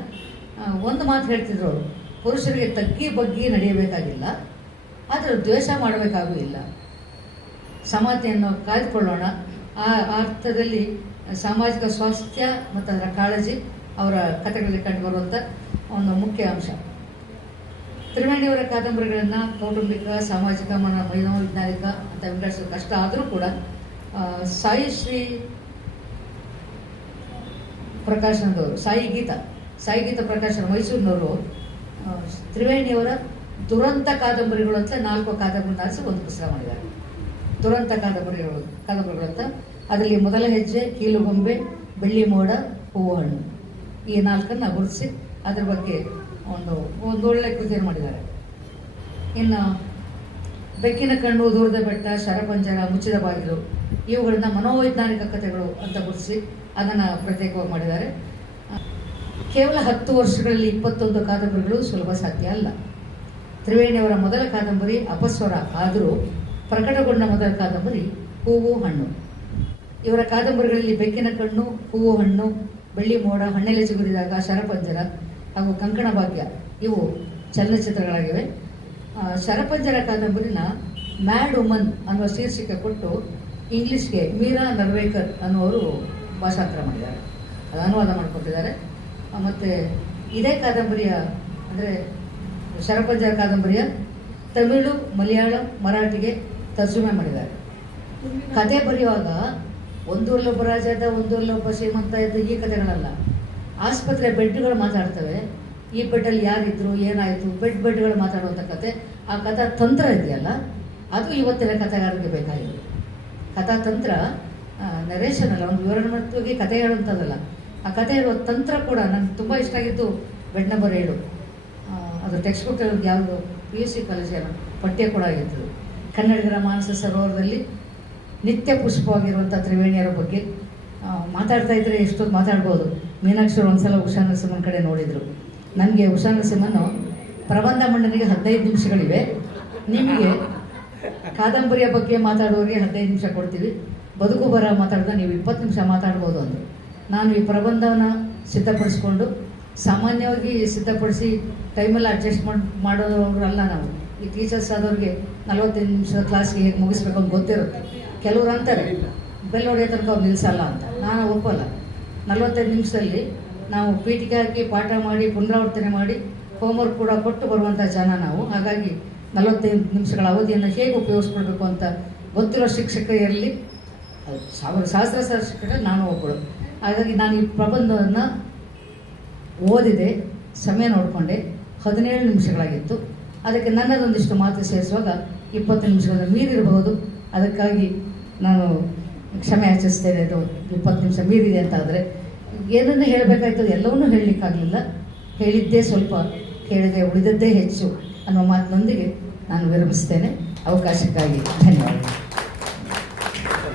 ಒಂದು ಮಾತು ಹೇಳ್ತಿದ್ರು ಅವರು, ಪುರುಷರಿಗೆ ತಗ್ಗಿ ಬಗ್ಗಿ ನಡೆಯಬೇಕಾಗಿಲ್ಲ, ಆದರೆ ದ್ವೇಷ ಮಾಡಬೇಕಾಗೂ ಇಲ್ಲ. ಸಮಾನತೆಯನ್ನು ಕಾಯ್ದುಕೊಳ್ಳೋಣ. ಆ ಅರ್ಥದಲ್ಲಿ ಸಾಮಾಜಿಕ ಸ್ವಾಸ್ಥ್ಯ ಮತ್ತು ಅದರ ಕಾಳಜಿ ಅವರ ಕಥೆಗಳಲ್ಲಿ ಕಂಡುಬರುವಂಥ ಒಂದು ಮುಖ್ಯ ಅಂಶ. ತ್ರಿವೇಣಿಯವರ ಕಾದಂಬರಿಗಳನ್ನು ಕೌಟುಂಬಿಕ, ಸಾಮಾಜಿಕ, ಮನೋವೈಜ್ಞಾನಿಕ ಅಂತ ವಿಂಗಡಿಸೋದು ಕಷ್ಟ ಆದರೂ ಕೂಡ ಸಾಯಿ ಶ್ರೀ ಪ್ರಕಾಶನದವರು, ಸಾಯಿ ಗೀತ ಪ್ರಕಾಶನ ಮೈಸೂರಿನವರು ತ್ರಿವೇಣಿಯವರ ದುರಂತ ಕಾದಂಬರಿಗಳು ಅಂತ 4 ಕಾದಂಬರಿನ ಆರಿಸಿ ಒಂದು ಪುಸ್ತಕ ಮಾಡಿದ್ದಾರೆ. ದುರಂತ ಕಾದಂಬರಿಗಳು ಅಂತ. ಅದರಲ್ಲಿ ಮೊದಲ ಹೆಜ್ಜೆ, ಕೀಲುಗೊಂಬೆ, ಬೆಳ್ಳಿ ಮೋಡ, ಹೂವು ಹಣ್ಣು, ಈ 4 ಗುರುತಿಸಿ ಅದ್ರ ಬಗ್ಗೆ ಒಂದೊಳ್ಳೆ ಕೃತಿಯನ್ನು ಮಾಡಿದ್ದಾರೆ. ಇನ್ನು ಬೆಕ್ಕಿನ ಕಣ್ಣು, ದೂರದ ಬೆಟ್ಟ, ಶರಪಂಜರ, ಮುಚ್ಚಿದ ಬಾಗಿಲು ಇವುಗಳನ್ನ ಮನೋವೈಜ್ಞಾನಿಕ ಕಥೆಗಳು ಅಂತ ಗುರುತಿಸಿ ಅದನ್ನು ಪ್ರತ್ಯೇಕವಾಗಿ ಮಾಡಿದ್ದಾರೆ. ಕೇವಲ 10 ವರ್ಷಗಳಲ್ಲಿ 21 ಕಾದಂಬರಿಗಳು ಸುಲಭ ಸಾಧ್ಯ ಅಲ್ಲ. ತ್ರಿವೇಣಿಯವರ ಮೊದಲ ಕಾದಂಬರಿ ಅಪಸ್ವರ ಆದರೂ ಪ್ರಕಟಗೊಂಡ ಮೊದಲ ಕಾದಂಬರಿ ಹೂವು ಹಣ್ಣು. ಇವರ ಕಾದಂಬರಿಗಳಲ್ಲಿ ಬೆಕ್ಕಿನ ಕಣ್ಣು, ಹೂವು ಹಣ್ಣು, ಬೆಳ್ಳಿ ಮೋಡ, ಹಣ್ಣೆಲೆ ಚಿಗುರಿದಾಗ, ಶರಪಂಜರ ಹಾಗೂ ಕಂಕಣ ಭಾಗ್ಯ ಇವು ಚಲನಚಿತ್ರಗಳಾಗಿವೆ. ಶರಪಂಜರ ಕಾದಂಬರಿನ ಮ್ಯಾಡ್ ವುಮನ್ ಅನ್ನುವ ಶೀರ್ಷಿಕೆ ಕೊಟ್ಟು ಇಂಗ್ಲೀಷ್ಗೆ ಮೀರಾ ನರ್ವೇಕರ್ ಅನ್ನುವರು ಭಾಷಾಂತರ ಮಾಡಿದ್ದಾರೆ, ಅದು ಅನುವಾದ ಮಾಡಿಕೊಟ್ಟಿದ್ದಾರೆ. ಮತ್ತು ಇದೇ ಕಾದಂಬರಿಯ ಅಂದರೆ ಶರಪಂಜರ ಕಾದಂಬರಿಯ ತಮಿಳು, ಮಲಯಾಳಂ, ಮರಾಠಿಗೆ ತರ್ಜುಮೆ ಮಾಡಿದ್ದಾರೆ. ಕತೆ ಬರೆಯುವಾಗ ಒಂದೂರಲ್ಲೊಬ್ಬ ರಾಜ ಇದ್ದ, ಒಂದೂರಲ್ಲೊಬ್ಬ ಶ್ರೀಮಂತ ಇದ್ದ, ಈ ಕಥೆಗಳಲ್ಲ. ಆಸ್ಪತ್ರೆ ಬೆಡ್ಗಳು ಮಾತಾಡ್ತವೆ, ಈ ಬೆಡ್ಡಲ್ಲಿ ಯಾರಿದ್ರು, ಏನಾಯಿತು, ಬೆಡ್ಗಳು ಮಾತಾಡುವಂಥ ಕತೆ. ಆ ಕಥಾ ತಂತ್ರ ಇದೆಯಲ್ಲ, ಅದು ಇವತ್ತಿನ ಕಥೆಗಾರರಿಗೆ ಬೇಕಾಗಿದೆ. ಕಥಾತಂತ್ರ ನರೇಶನ್ ಅಲ್ಲ, ಒಂದು ವಿವರಣಾತ್ಮಕವಾಗಿ ಕಥೆ ಹೇಳುವಂಥದ್ದಲ್ಲ. ಆ ಕಥೆ ಹೇಳುವ ತಂತ್ರ ಕೂಡ ನನಗೆ ತುಂಬ ಇಷ್ಟ ಆಗಿದ್ದು ಬೆಡ್ ನಂಬರ್ 7. ಅದು ಟೆಕ್ಸ್ಟ್ ಬುಕ್ ಯಾವುದು PUC ಕಾಲೇಜಿನ ಪಠ್ಯ ಕೂಡ ಆಗಿತ್ತು. ಕನ್ನಡಿಗರ ಮಾನಸ ಸರೋವರದಲ್ಲಿ ನಿತ್ಯ ಪುಷ್ಪವಾಗಿರುವಂಥ ತ್ರಿವೇಣಿಯರ ಬಗ್ಗೆ ಮಾತಾಡ್ತಾ ಇದ್ದರೆ ಎಷ್ಟೊಂದು ಮಾತಾಡ್ಬೋದು. ಮೀನಾಕ್ಷಿ ಒಂದ್ಸಲ ಉಷಾ ನರಸಿಂಹನ ಕಡೆ ನೋಡಿದರು. ನನಗೆ ಉಷಾ ನರಸಿಂಹನು ಪ್ರಬಂಧ ಮಂಡನೆಗೆ 15 ನಿಮಿಷಗಳಿವೆ, ನಿಮಗೆ ಕಾದಂಬರಿಯ ಬಗ್ಗೆ ಮಾತಾಡೋರಿಗೆ 15 ನಿಮಿಷ ಕೊಡ್ತೀವಿ, ಬದುಕು ಬರ ಮಾತಾಡಿದ್ರೆ ನೀವು 20 ನಿಮಿಷ ಮಾತಾಡ್ಬೋದು ಅಂದರು. ನಾನು ಈ ಪ್ರಬಂಧವನ್ನು ಸಿದ್ಧಪಡಿಸ್ಕೊಂಡು ಸಾಮಾನ್ಯವಾಗಿ ಸಿದ್ಧಪಡಿಸಿ ಟೈಮಲ್ಲಿ ಅಡ್ಜಸ್ಟ್ ಮಾಡೋರಲ್ಲ ನಾವು. ಈ ಟೀಚರ್ಸ್ ಆದವ್ರಿಗೆ 45 ನಿಮಿಷದ ಕ್ಲಾಸ್ಗೆ ಹೇಗೆ ಮುಗಿಸ್ಬೇಕು ಅಂತ ಗೊತ್ತಿರುತ್ತೆ. ಕೆಲವ್ರು ಅಂತಾರೆ ಬೆಲ್ ಹೊಡೆಯೋ ತನಕ ಅವ್ರು ನಿಲ್ಲಿಸಲ್ಲ ಅಂತ. ನಾನು ಒಪ್ಪಲ್ಲ. 45 ನಿಮಿಷದಲ್ಲಿ ನಾವು ಪೀಠಿಕೆ ಹಾಕಿ ಪಾಠ ಮಾಡಿ ಪುನರಾವರ್ತನೆ ಮಾಡಿ ಹೋಮ್ವರ್ಕ್ ಕೂಡ ಕೊಟ್ಟು ಬರುವಂಥ ಜನ ನಾವು. ಹಾಗಾಗಿ 45 ನಿಮಿಷಗಳ ಅವಧಿಯನ್ನು ಹೇಗೆ ಉಪಯೋಗಿಸ್ಕೊಳ್ಬೇಕು ಅಂತ ಗೊತ್ತಿರೋ ಶಿಕ್ಷಕರಲ್ಲಿ ಸಹಸ್ರ ಶಿಕ್ಷಕರಲ್ಲಿ ನಾನು ಒಬ್ಬಳು. ಹಾಗಾಗಿ ನಾನು ಈ ಪ್ರಬಂಧವನ್ನು ಓದಿದೆ, ಸಮಯ ನೋಡಿಕೊಂಡೆ, 17 ನಿಮಿಷಗಳಾಗಿತ್ತು. ಅದಕ್ಕೆ ನನ್ನದೊಂದಿಷ್ಟು ಮಾತು ಸೇರಿಸುವಾಗ 20 ನಿಮಿಷಗಳನ್ನು ಮೀರಿರಬಹುದು. ಅದಕ್ಕಾಗಿ ನಾನು ಕ್ಷಮೆ ಯಾಚಿಸ್ತೇನೆ. ಇದು 20 ನಿಮಿಷ ಮೀರಿದೆ ಅಂತ ಆದರೆ ಏನನ್ನು ಹೇಳಬೇಕಾಯ್ತದೆ ಎಲ್ಲವನ್ನೂ ಹೇಳಲಿಕ್ಕಾಗಲಿಲ್ಲ. ಹೇಳಿದ್ದೇ ಸ್ವಲ್ಪ, ಕೇಳಿದೆ ಉಳಿದದ್ದೇ ಹೆಚ್ಚು ಅನ್ನೋ ಮಾತಿನೊಂದಿಗೆ ನಾನು ವಿರಮಿಸ್ತೇನೆ. ಅವಕಾಶಕ್ಕಾಗಿ ಧನ್ಯವಾದ.